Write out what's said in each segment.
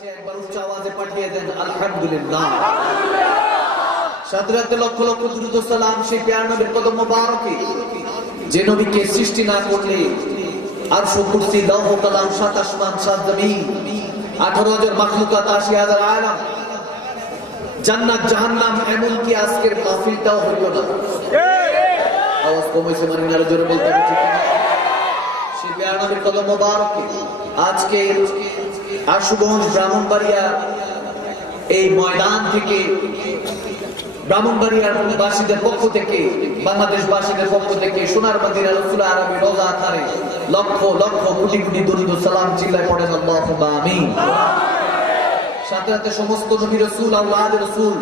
আছে একবার উচ্চ আওয়াজে পাঠিয়ে দেন আলহামদুলিল্লাহ। সাথে সাথে লক্ষ লক্ষ দুরূদ ও সালাম সেই প্যারা নবীর কদম মোবারকে, যে নবীকে সৃষ্টি না করলে আরশ কুরসি লৌহ কলম সাত আসমান সাত জমিন 18,000 মাখলুকাত 80,000 আলাম জান্নাত জাহান্নাম এমনকি আজকের মাহফিলটাও হইল না। আওয়াজ কমেছে মানে আরো জোরে বলতে হবে ঠিক না? সেই প্যারা নবীর কদম মোবারকে আজকে আশুগঞ্জ ব্রাহ্মণবাড়িয়া এই ময়দান থেকে, ব্রাহ্মণবাড়িয়ার বাসীদের পক্ষ থেকে, বাংলাদেশ বাসীদের পক্ষ থেকে সোনার মদিনা রাসূল আরবি রোজা আথারে লক্ষ লক্ষ কোটি কোটি দরুদ ও সালাম চিল্লায় পড়েন আল্লাহুম্মা আমিন। সাথে সাথে সমস্ত নবী রাসূল, আওলাদ রাসূল,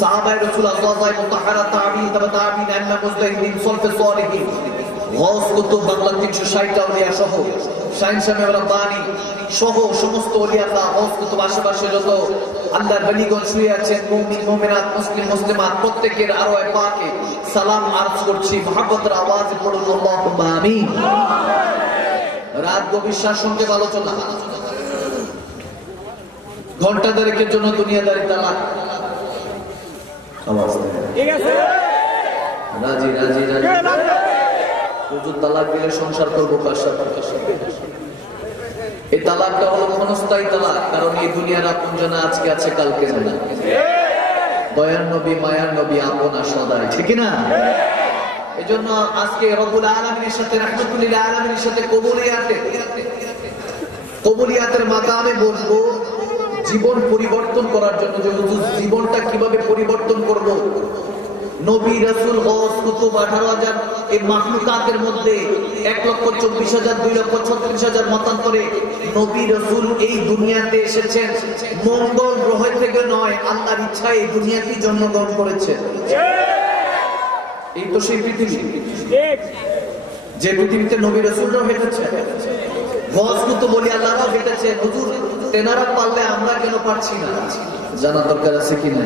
সাহাবায়ে রাসূল, আযওয়াজায়ে মুতাহহারা, তাবিঈন, তাবিঈন, আইম্মা মুজতাহিদিন, সলফে সালিহিন, গাউস কুতুব, বাংলা 360 আউলিয়া সহ শাইন শামে রাব্বানি সহ সমস্ত ওলিয়াল্লাহ, গাউস কুতুব, আশেপাশে যত আল্লাহর ওলিগণ শুয়ে আছেন, মুমিন মুমিনাত, মুসলিম মুসলিমাত প্রত্যেকের আরওয়ায়ে পাকে সালাম আরজ করছি। মহব্বতের আওয়াজে পড়ুন আল্লাহুম্মা আমিন। রাত গভীর শাসনকে আলোচনা, ঘন্টা দেড়েকের জন্য দুনিয়াদারি তালাক। আওয়াজ ঠিক আছে? রাজি রাজি রাজি। হুজুর তালাক দিলে সংসার করবো কার সাথে? এই তালাকটা হলো ক্ষণস্থায়ী তালাক, কারণ এই দুনিয়ার আপনজনা আজকে আছে কালকে না। দয়ার নবী মায়ার নবী আপনা সদাই, ঠিক না? এজন্য আজকে রব্বুল আলামিনের সাথে, রাহমাতুল লিল আলামিনের সাথে কবুলিয়াতের মাকামে বসবো জীবন পরিবর্তন করার জন্য। যে হুজুর জীবনটা কিভাবে পরিবর্তন করব, নবী রাসূল গাউস কুতুব 18,000 এই মাখলুকাতের মধ্যে 1,24,000 2,36,000 মতান্তরে নবী রাসূল এই দুনিয়াতে এসেছেন মঙ্গল গ্রহ থেকে নয়, আল্লাহর ইচ্ছায় এই দুনিয়াতে জন্মগ্রহণ করেছেন। এই তো সেই পৃথিবী, যে পৃথিবীতে নবী রাসূলরাও হেঁটেছেন, গাউস কুতুব বলি আল্লাহরাও হেঁটেছেন। হুজুর তেনারা পারলে আমরা কেন পারছি না? জানা দরকার আছে কি না?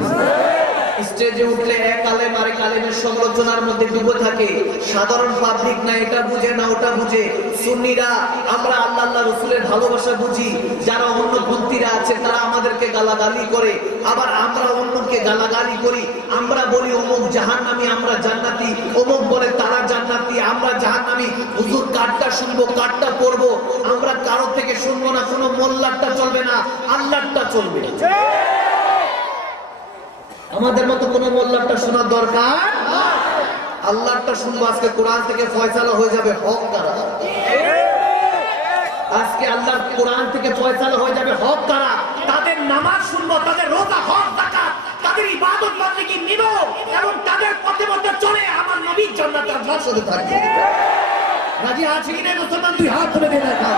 স্টেজে উঠলে এক আলেম আরেক আলেমের সমালোচনার মধ্যে ডুবে থাকে, সাধারণ পাবলিক না এটা বুঝে না ওটা বুঝে। সুন্নিরা আমরা আল্লাহ আল্লাহ রাসূলের ভালোবাসা বুঝি, যারা অন্য পন্থীরা আছে তারা আমাদেরকে গালাগালি করে, আবার আমরা অন্যকে গালাগালি করি। আমরা বলি অমুক জাহান্নামী, আমরা জান্নাতি, অমুক বলে তারা জান্নাতি, আমরা জাহান্নামী। হুজুর কারটা শুনবো কারটা পড়বো, আমরা কারো থেকে শুনবো না। কোনো মোল্লারটা চলবে না, আল্লাহরটা চলবে। আমাদের মতো কোন মোল্লারটা শোনার দরকার, আল্লাহরটা শুনবো। আজকে কোরআন থেকে ফয়সালা হয়ে যাবে হক কারা। আজকে আল্লাহর কোরআন থেকে ফয়সালা হয়ে যাবে হক কারা। তাদের নামাজ শুনবো, তাদের রোজা হক যাকাত, তাদের ইবাদত বন্দেগী নিব এবং তাদের পথে পথে চলে আমার নবীর জান্নাতে আল্লাহর সাথে থাকবে। রাজি আছি কিনা মুসলমান? দুই হাত তুলে দিয়ে দেখা।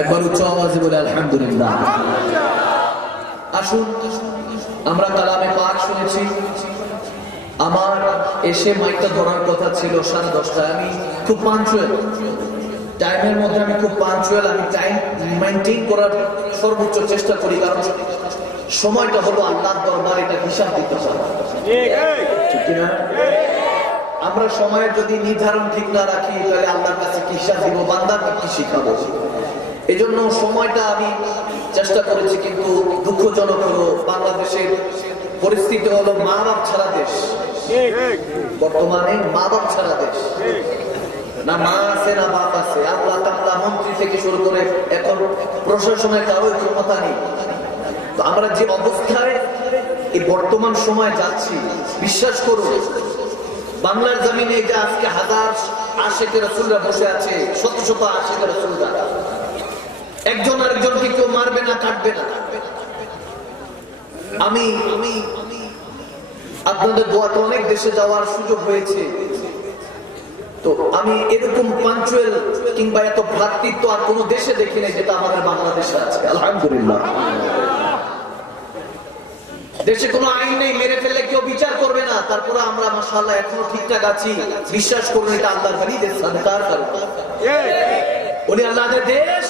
একবার উচ্চ আওয়াজে বলে আলহামদুলিল্লাহ। আসুন, আমরা কালামে পাক শুনেছি। আমার এসে মাইকটা ধরার কথা ছিল 10:30টায়। আমি খুব পাঞ্চুয়াল, টাইমের মধ্যে আমি খুব পাঞ্চুয়াল। আমি টাইম মেইনটেইন করার সর্বোচ্চ চেষ্টা করি, কারণ সময়টা হলো আল্লাহর দরবারে এটা হিসাব দিতে হবে, ঠিক না? আমরা সময়ের যদি নির্ধারণ ঠিক না রাখি তাহলে আল্লাহর কাছে কি হিসাব দিব, বান্দাকে কি শিখাবো? এই জন্য সময়টা আমি চেষ্টা করেছি, কিন্তু দুঃখজনক হলো বাংলাদেশের পরিস্থিতি হলো মা বাপ ছাড়া দেশ। বর্তমানে মা বাপ ছাড়া দেশ, না মা আছে না বাপ আছে। আল্লাহ তাআলা মন্ত্রী থেকে শুরু করে এখন প্রশাসনের কারোর ক্ষমতা নেই। তো আমরা যে অবস্থায় এই বর্তমান সময় যাচ্ছি, বিশ্বাস করুন বাংলার জমিনে যে আজকে হাজার আশিকের রাসূলরা বসে আছে, শত শত আশিকের রাসূলরা, একজন আরেকজনকে কেউ মারবে না, কাটবে না। আমি আপনাদের দোয়াতে অনেক দেশে যাওয়ার সুযোগ হয়েছে, তো আমি এরকম পাঞ্চুয়াল কিংবা এত ভ্রাতৃত্ব আর কোন দেশে দেখি নাই যেটা আমাদের বাংলাদেশে আছে। আলহামদুলিল্লাহ। দেশে কোনো আইন নেই, মেরে ফেললে কেউ বিচার করবে না, তারপরে আমরা মাশাআল্লাহ এখনো ঠিকঠাক আছি। বিশ্বাস করুন এটা আল্লাহর ওলিদের সাদকার কারণে। উনি আল্লাহর দেশ,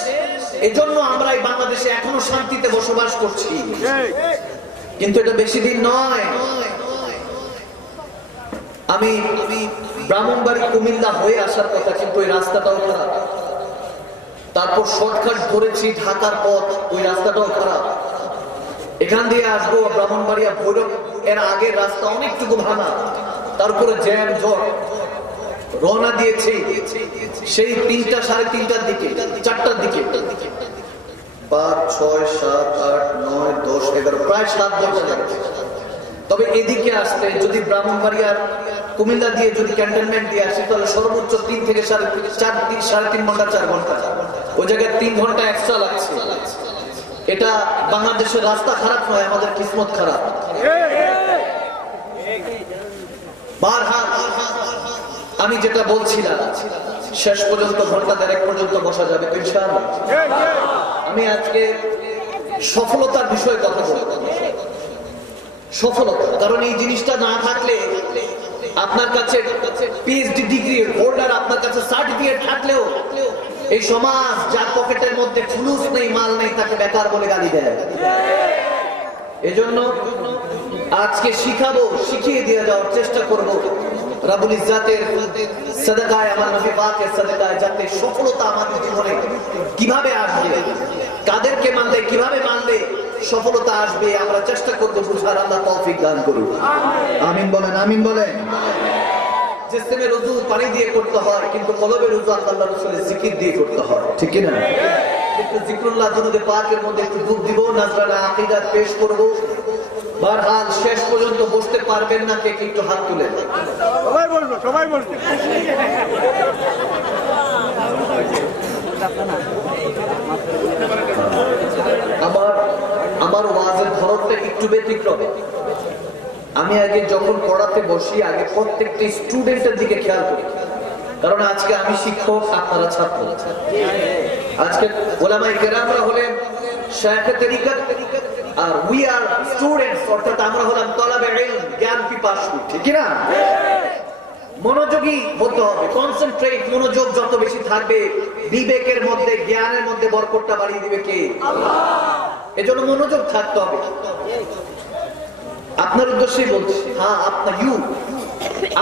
এজন্য আমরা এই বাংলাদেশে এখনো শান্তিতে বসবাস করছি। কিন্তু এটা বেশি দিন নয়। আমি ব্রাহ্মণবাড়ি কুমিল্লা হয়ে আসার কথা, কিন্তু ওই রাস্তাটাও খারাপ। তারপর শর্টকাট ধরেছি ঢাকার পথ, ওই রাস্তাটাও খারাপ। এখান দিয়ে আসবো ব্রাহ্মণবাড়িয়া ভৈরব, এর আগের রাস্তা অনেকটুকু ভাঙা, তারপরে জ্যাম জট। রওনা দিয়েছি সেই 3টা, 3:30টার দিকে, 4টার দিকে, 5, 6, 7, 8, 9, 10, 11, প্রায় 7 ঘন্টা লেগেছে। তবে এদিকে আসতে যদি ব্রাহ্মণবাড়িয়ার কুমিল্লা দিয়ে যদি ক্যান্টনমেন্ট দিয়ে আসি, তাহলে সর্বোচ্চ 3 থেকে 3.5 ঘন্টা, 4 ঘন্টা। ওই জায়গায় 3 ঘন্টা এক্সট্রা লাগছে। এটা বাংলাদেশের রাস্তা খারাপ নয়, আমাদের কিসমত খারাপ। আমি যেটা বলছিলাম, শেষ পর্যন্ত ঘন্টা 1.5 পর্যন্ত বসা যাবে তো ইনশাআল্লাহ। আমি আজকে সফলতার বিষয়ে কথা বলবো। সফলতা, কারণ এই জিনিসটা না থাকলে, আপনার কাছে পিএইচডি ডিগ্রি হোল্ডার, আপনার কাছে সার্টিফিকেট থাকলেও এই সমাজ যার পকেটের মধ্যে ফুলুস নেই, মাল নেই, তাকে বেকার বলে গালি দেয়। এজন্য আজকে শিখাবো, শিখিয়ে দিয়ে যাওয়ার চেষ্টা করব রাব্বুল ইজ্জাতের সাদাকায়, আমার নবী পাকের সাদাকায়, যাতে সফলতা আমাদের জীবনে কিভাবে আসবে, কাদেরকে মানলে, কিভাবে মানলে সফলতা আসবে, আমরা চেষ্টা করব বুঝার। আল্লাহ তৌফিক দান করুন। আমিন বলেন, আমিন বলেন। জিসমের ওযু পানি দিয়ে করতে হয়, কিন্তু কলবের ওযু আল্লাহর রাসূলের জিকির দিয়ে করতে হয়, ঠিক কি না? একটু জিকরুল্লাহ দুরূদে পাকের মধ্যে একটু ডুব দিব, নাজরানা আকীদা পেশ করব। বারহাল শেষ পর্যন্ত বসতে পারবেন না, কে একটু হাত তুলেন। সবাই বলবো, সবাই বলবো। আমার ওয়াজের ধরনটা একটু ব্যতিক্রম। আমি আগে যখন পড়াতে বসি, আগে প্রত্যেকটি স্টুডেন্টের দিকে খেয়াল করি, কারণ আজকে আমি শিক্ষক, আপনারা ছাত্র। আজকে উলামায়ে কেরামরা হলেন শায়খে তরিকত, আর উই আর স্টুডেন্টস, অর্থাৎ আমরা হলাম তলাবে ইলম, জ্ঞান পিপাসু, ঠিক না? মনোযোগী হতে হবে, কনসেন্ট্রেট। মনোযোগ যত বেশি থাকবে, বিবেকের মধ্যে, জ্ঞানের মধ্যে বরকতটা বাড়িয়ে দিবে কে? আল্লাহ। এজন্য মনোযোগ থাকতে হবে। আপনার উদ্দেশ্যেই বলছি, হ্যাঁ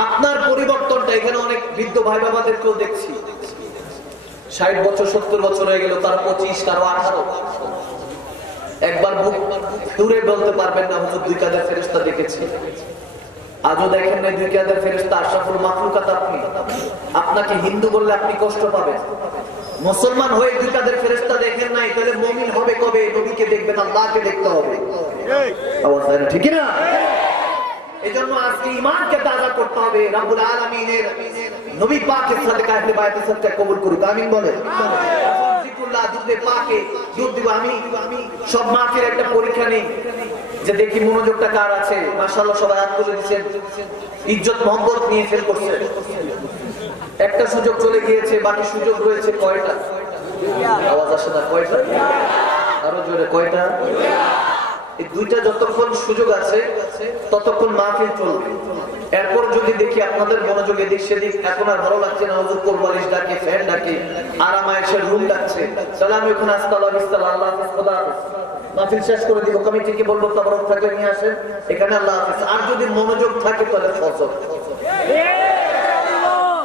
আপনার পরিবর্তনটা, এখানে অনেক বৃদ্ধ ভাই বাবাদেরকেও দেখছি, 60 বছর 70 বছর হয়ে গেল, তার 25, কারো 18। একবার বুক দূরে বলতে পারবেন না, হুজুর 2 কাঁধের ফেরেশতা দেখেছি। আজও দেখেন না 2 কাঁধের ফেরেশতা, আশরাফুল মাখলুকাত আপনি। আপনাকে হিন্দু বললে আপনি কষ্ট পাবেন। মুসলমান হয়ে 2 কাঁধের ফেরেশতা দেখেন নাই, তাহলে মুমিন হবে কবে? নবীকে দেখবেন, আল্লাহকে দেখতে হবে। আওয়াজ ঠিক না? এজন্য আজকে ঈমানকে তাজা করতে হবে। রব্বুল আলামিনের নবী পাকের সাদকায়ে আহলে বায়তের সাদকা কবুল করুক, আমিন বলে। জিকরুল্লাহ দুধে পাকে দুধ দিব। আমি সব মাফির একটা পরীক্ষা নেই যে দেখি মনোযোগটা কার আছে। মাশাআল্লাহ সবাই হাত তুলে দিয়েছেন, ইজ্জত মহব্বত নিয়ে ফেল করছে। একটা সুযোগ চলে গিয়েছে, বাকি সুযোগ রয়েছে কয়টা? আওয়াজ আসে না? কয়টা? আরো জোরে, কয়টা? এই 2টা যতক্ষণ সুযোগ আছে ততক্ষণ মাহফিল চলবে। এরপর যদি দেখি আপনাদের মনোযোগ এদিক সেদিক, এখন আর ভালো লাগছে না, হুজুর কোরবানিশ ডাকে, ফ্যান ডাকে, আরামায়েশের রুম ডাকছে, তাহলে আমি ওখানে আস্তালা বিস্তালা, আল্লাহ হাফেজ, খোদা হাফেজ, মাহফিল শেষ করে দিব। কমিটিকে বলবো তাবারক থাকলে নিয়ে আসেন এখানে, আল্লাহ হাফেজ। আর যদি মনোযোগ থাকে তাহলে ফজর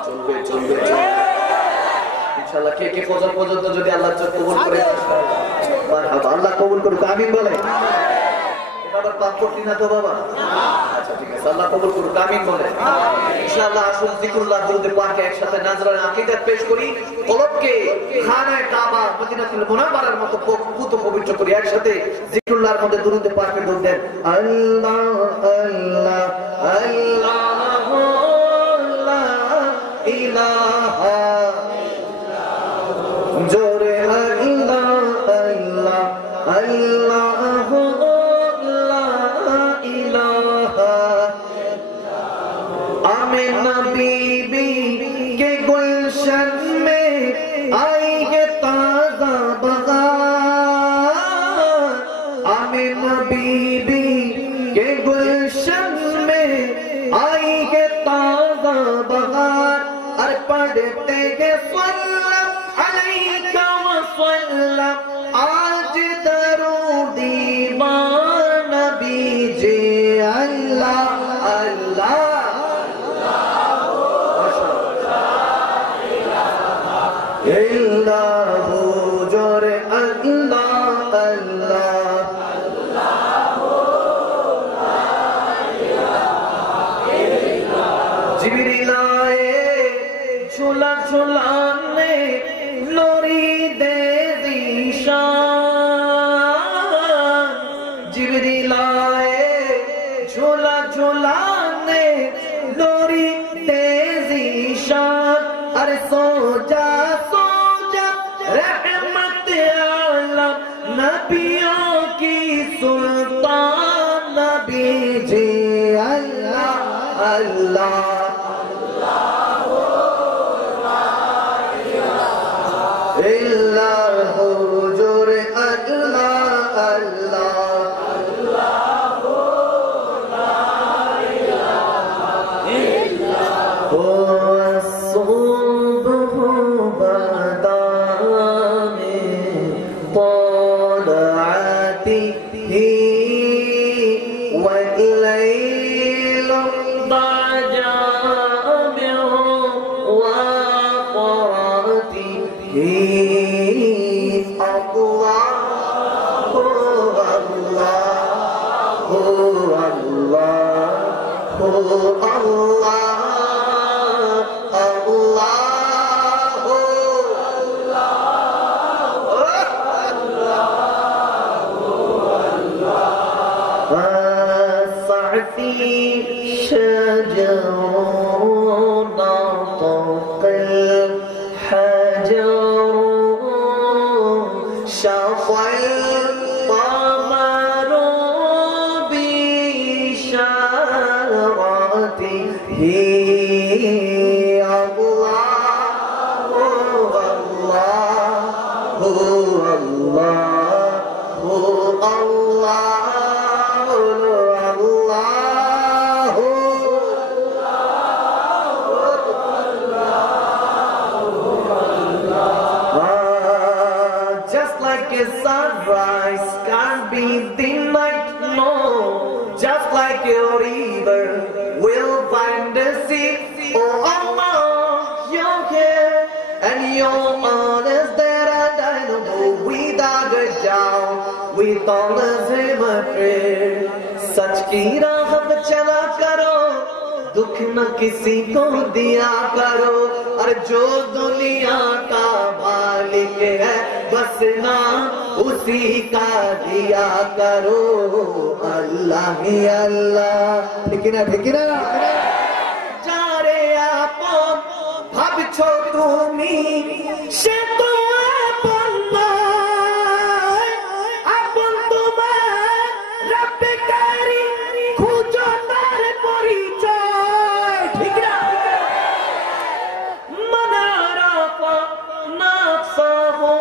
চলবে, চলবে, চলবে ইনশাআল্লাহ। কে কে ফজর পর্যন্ত যদি আল্লাহ কবুল করে, আল্লাহ কবুল করুক, আমিন বলে। আবার পাপ করতি না তো বাবা? আচ্ছা ঠিক আছে, আল্লাহ কবুল করুক, আমিন বলে। ইনশাআল্লাহ আসুন জিকরুল্লাহ দুরূদে পাকে একসাথে নাজরানা আকীদা পেশ করি, কলবকে খানায়ে কাবা মদিনাতুল মুনাওয়ারার মতো পুত পবিত্র করি। একসাথে জিকরুল্লাহর মধ্যে দুরূদে পাকে দরুদ দেন। আল্লাহ আল্লাহ আল্লাহু লা ইলাহা ইল্লাল্লাহ, জোরে আল্লাহ আল্লাহ আল্লাহু बीबी के गुलशन में आएंगे ताजा बहार, आमिना बीबी के صلى عليك وصلى आज दरूदी नबी जे अल्लाह अल्लाह इल्लहु जोरे अल्लाह अल्लाह जिब्रील आए झूला झूलाने लोरी दे दिशान जिब्रील आए झूला झूलाने लोरी दे दिशान अरे सो जा रहमत आलम नबियों की सुल्तान नबी जी अल्लाह अल्लाह इल्लहु जोरे अल्लाह अल्लाह ओ सुबह बदा में طلعته والليل ضجع من وقرته Sunrise can't be the night, no. Just like your river will find the sea. Oh Allah, you're here and you're honest that I don't know without a doubt. With all the prayer, सच की राह पे चला करो, दुख न किसी को दिया करो. और जो दुनिया का मालिक है बस ना उसी का दिया करो. अल्लाह ही अल्लाह. ठीक है ना, ठीक है ना. যারে আপন ভাবছো তুমি সে তো আপন নয়. আপন তোমার রব্বে কারীম খুঁজো তার পরিচয়. ঠিক না. মান আরাফা নাফসাহু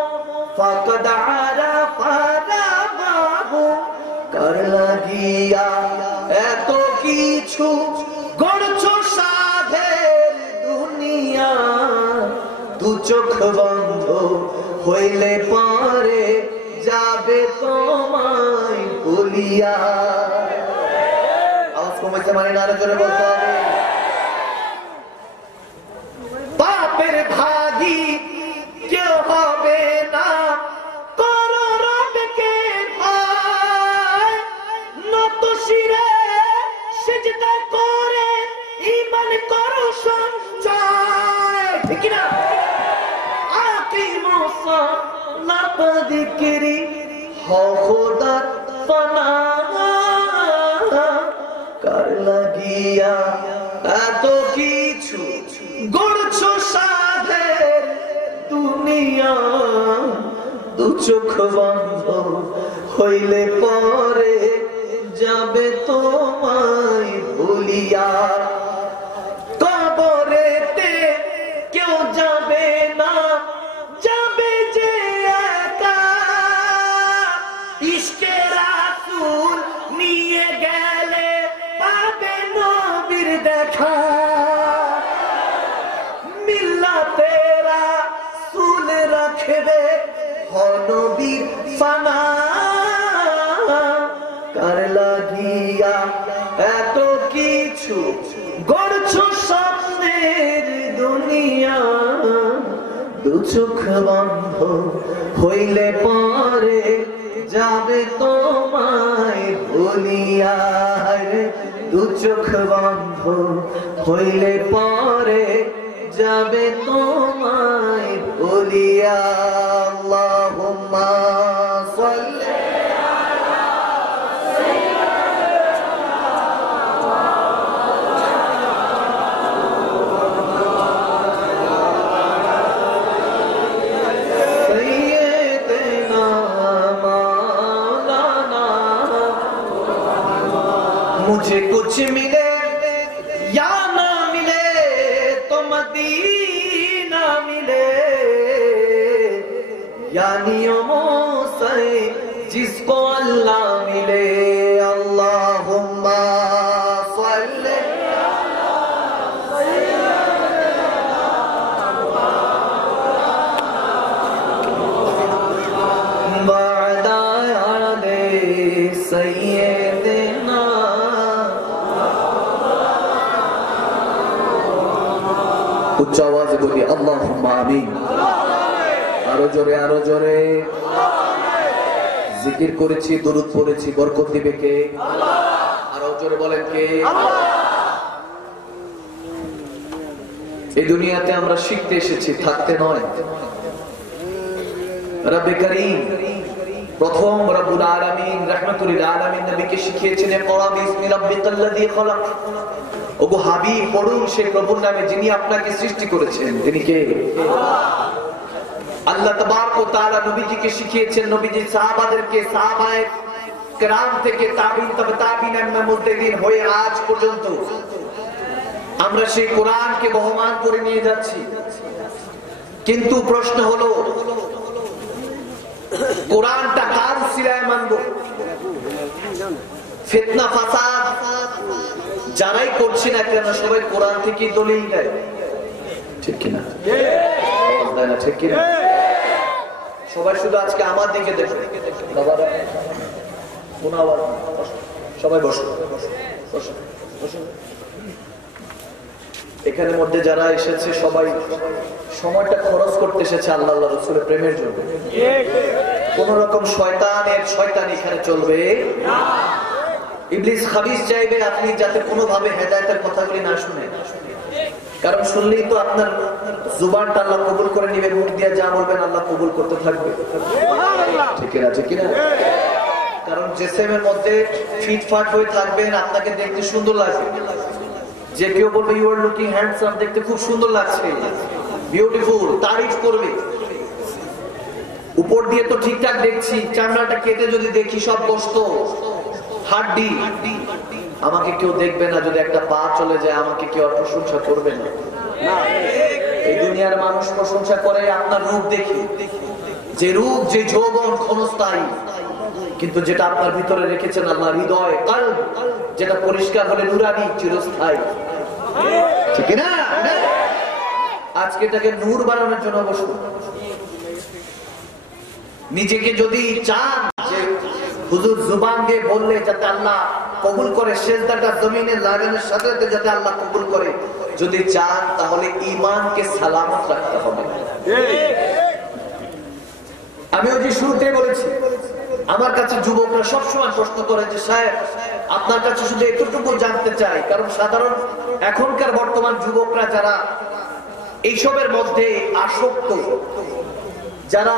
ফাকাদ আরাফা রাব্বাহু. কর লাগিয়া এত কিছু গড়ছো সাধের দুনিয়া. দু চোখ বন্ধ হইলে পরে যাবে তোমায় ভুলিয়া. আওয়াজ কমেছে মানে না, জোরে বলতে হবে. পাপের ভাগী কেউ হবে না, করো রবকে ভয়. নত শিরে সিজদা করে ঈমান করো সঞ্চয়. ঠিক না. আকিমুস সালাত যিকরি হও খোদার ফনা. কার লাগিয়া এত কিছু গড়ছো সাধের দুনিয়া. দু চোখ বন্ধ হইলে পরে যাবে তোমায় ভুলিয়া. কবরেতে কেউ যাবে না, যাবে যে একা. ইশকে রাসূল নিয়ে গেলে পাবে নবীর দেখা. মিল্লাতে দেখবে নবীর ফানা কার লাগিয়া এত কিছু গড়ছো স্বপ্নের দুনিয়া দু চোখ বন্ধ হইলে পরে যাবে তোমায় ভুলিয়া দু চোখ বন্ধ হইলে পরে যাবে তোমায় ভুলিয়া আল্লাহুম্মা সাল্লি मुझे कुछ मिले या ना मिले तो मदीना मिले या नियमों से जिसको अल्लाह मिले अल्लाहुम्मा सल्ली वादा आले सैयदना উচ্চ আওয়াজে বলি আল্লাহুম্মা আমিন আরো জোরে জিকির করেছি দুরূদ পড়েছি বরকত দিবে কে আল্লাহ আরো জোরে বলেন কে আল্লাহ এই দুনিয়াতে আমরা শিখতে এসেছি থাকতে নয় রব্বে কারীম প্রথম রব্বুল আলামিন রাহমাতুল লিল আলামিন নবীকে শিখিয়েছেন পড়া বিসমি রাব্বিকাল্লাযী খলাক ওগো হাবিব পড়ুন সেই প্রভুর নামে যিনি আপনাকে সৃষ্টি করেছেন তিনি কে আল্লাহ তাবারক ওয়া তাআলা নবীজিকে শিখিয়েছেন নবীজি সাহাবাদেরকে সাহাবায়ে কেরাম থেকে তাবিঈন তবে তাবিঈন মুজতাহিদিন হয়ে আজ পর্যন্ত আমরা সেই কোরআনকে বহমান করে নিয়ে যাচ্ছি কিন্তু প্রশ্ন হলো কোরআনটা কার উসিলায় মানব ফিতনা ফাসাদ যারাই করছে না কেন সবাই কোরআন থেকে দলিল দেয় ঠিক কিনা ঠিক কিনা সবাই শুধু আজকে আমার দিকে দেখে বাবারা কোন আওয়াজ সবাই বসো এখানের মধ্যে যারা এসেছে সবাই সময়টা খরচ করতে এসেছে আল্লাহ আল্লাহ রাসূলের প্রেমের জন্য কোন রকম শয়তানি এখানে চলবে না ইবলিস খাবিস চাইবে আপনি যাতে কোনোভাবে হেদায়েতের কথাগুলি না শুনেন কারণ শুনলেই তো আপনার জুবানটা আল্লাহ কবুল করে নেবে মুখ দিয়ে যা বলবেন আল্লাহ কবুল করতে থাকবে ঠিক কিনা কারণ জিসমের মধ্যে ফিটফাট হয়ে থাকবেন আপনাকে দেখতে সুন্দর লাগবে যে কেউ বলবে ইউ আর লুকিং হ্যান্ডসাম দেখতে খুব সুন্দর লাগছে বিউটিফুল তারিফ করবে উপর দিয়ে তো ঠিকঠাক দেখছি চামড়াটা কেটে যদি দেখি সব গোশত হাড্ডি আমাকে কেউ দেখবে না যদি একটা পা চলে যায় আমাকে কেউ প্রশংসা করবে না এই দুনিয়ার মানুষ প্রশংসা করে আপনার রূপ দেখি যে রূপ যে যৌবন ক্ষণস্থায়ী কিন্তু যেটা আপনার ভিতরে রেখেছেন আল্লাহ হৃদয় কলব যেটা পরিষ্কার হলে নুরানি চিরস্থায়ী ঠিক না আজকে এটাকে নূর বানানোর জন্য বসুন নিজেকে যদি চান যে হুজুর জুবান দিয়ে বললে যাতে আল্লাহ কবুল করে সিজদাটা জমিনে লাগানোর সাথে সাথে যাতে আল্লাহ কবুল করে যদি চান তাহলে ঈমানকে সালামত রাখতে হবে আমি ওই যে শুরুতে বলেছি আমার কাছে যুবকরা সবসময় প্রশ্ন করে যে সাহেব আপনার কাছে শুধু এতটুকু জানতে চাই কারণ সাধারণ এখনকার বর্তমান যুবকরা যারা এইসবের মধ্যে আসক্ত যারা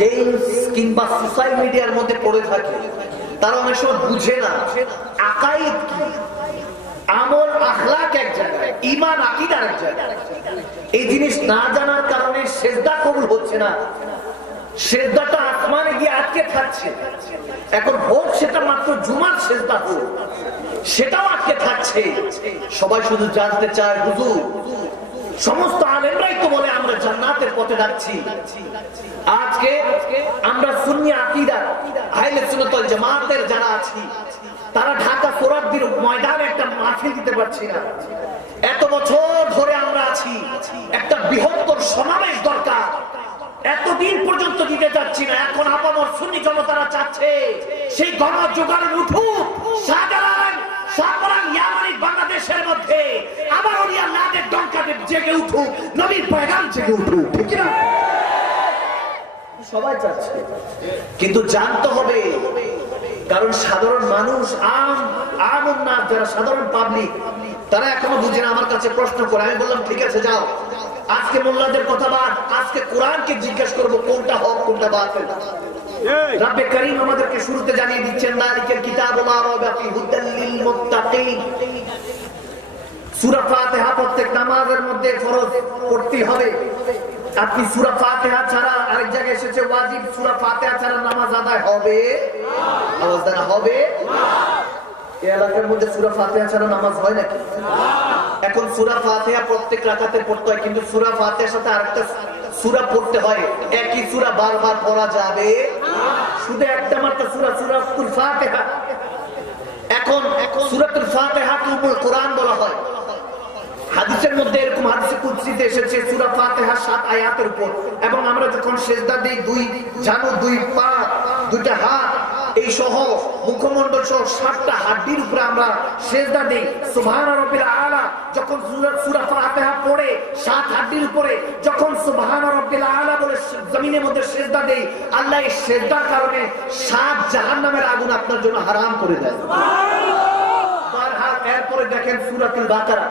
গেমস কিংবা সোশ্যাল মিডিয়ার মধ্যে পড়ে থাকে তারা অনেক সময় বুঝে না আকাইদ কি আমল আখলাক এক জায়গায় ঈমান আকীদা এক জায়গায় এই জিনিস না জানার কারণে সিজদা কবুল হচ্ছে না সিজদাটা আসমানে গিয়ে আটকে থাকছে এখন হোক সেটা মাত্র জুমার সিজদা হোক সেটাও আটকে থাকছে সবাই শুধু জানতে চায় হুজুর সমস্ত আলেমরাই তো বলে আমরা জান্নাতের পথে যাচ্ছি আজকে আমরা সুন্নি আকীদা আহলে সুন্নাত ওয়াল জামাতের যারা আছি তারা ঢাকা সোহরাওয়ার্দীর ময়দানে একটা মাহফিল দিতে পারছি না এত বছর ধরে আমরা আছি একটা বৃহত্তর সমাবেশ দরকার এতদিন পর্যন্ত দিতে যাচ্ছি না, এখন আপামর সুন্নি জনতারা চাচ্ছে সেই গণ জোগাড় উঠুক, বাংলাদেশের মধ্যে আবার ওলিয়াদের ডঙ্কাতে জেগে উঠুক, নবীর পয়গাম জেগে উঠুক, ঠিক না? সবাই চাচ্ছে, কিন্তু জানতে হবে, কারণ সাধারণ মানুষ না, যারা সাধারণ পাবলিক তারা এখনো বুঝে না। আমার কাছে প্রশ্ন করে, আমি বললাম ঠিক আছে যাও, আজকে মোল্লাদের কথা বাদ, আজকে কোরআনকে জিজ্ঞেস করবো কোনটা হক কোনটা বাতিল। রব্বে করিম আমাদেরকে শুরুতে জানিয়ে দিচ্ছেন যালিকাল কিতাবু লা রাইবা ফীহি হুদাল লিল মুত্তাকিন। সূরা ফাতিহা প্রত্যেক নামাজের মধ্যে ফরজ পড়তে হবে। আপনি সূরা ফাতিহা ছাড়া, আরেক জায়গায় এসেছে ওয়াজিব, সূরা ফাতিহা ছাড়া নামাজ আদায় হবে না। আওয়াজ দেন, হবে না। এই এলাকার মধ্যে সূরা ফাতিহা ছাড়া নামাজ হয় নাকি? এখন সূরা ফাতিহা প্রত্যেক রাকাতে পড়তে হয়, কিন্তু সূরা ফাতিহার সাথে আরেকটা সূরা পড়তে হয়, একই সূরা বারবার পড়া যাবে না। শুধু একটা মাত্র সূরা, সূরাতুল ফাতিহা। এখন সূরাতুল ফাতিহাকে উম্মুল কোরআন বলা হয়। হাদিসের মধ্যে এরকম হাদিসে কুদসিতে এসেছে সূরা ফাতিহা 7 আয়াতের উপর, এবং আমরা যখন সিজদা দেই, দুই জানো, দুই পা, দুইটা হাত, এই সহ মুখমণ্ডল সহ 7টা হাড্ডির উপরে আমরা সিজদা দেই। সুবহানা রাব্বিল আলা যখন সূরা ফাতিহা পড়ে 7 হাড্ডির উপরে যখন সুবহানা রাব্বিল আলা বলে জমিনের মধ্যে সিজদা দেই, আল্লাহ এই সিজদার কারণে 7 জাহান্নামের আগুন আপনার জন্য হারাম করে দেয়। সুবহানাল্লাহ। এরপরে দেখেন সূরাতুল বাকারা,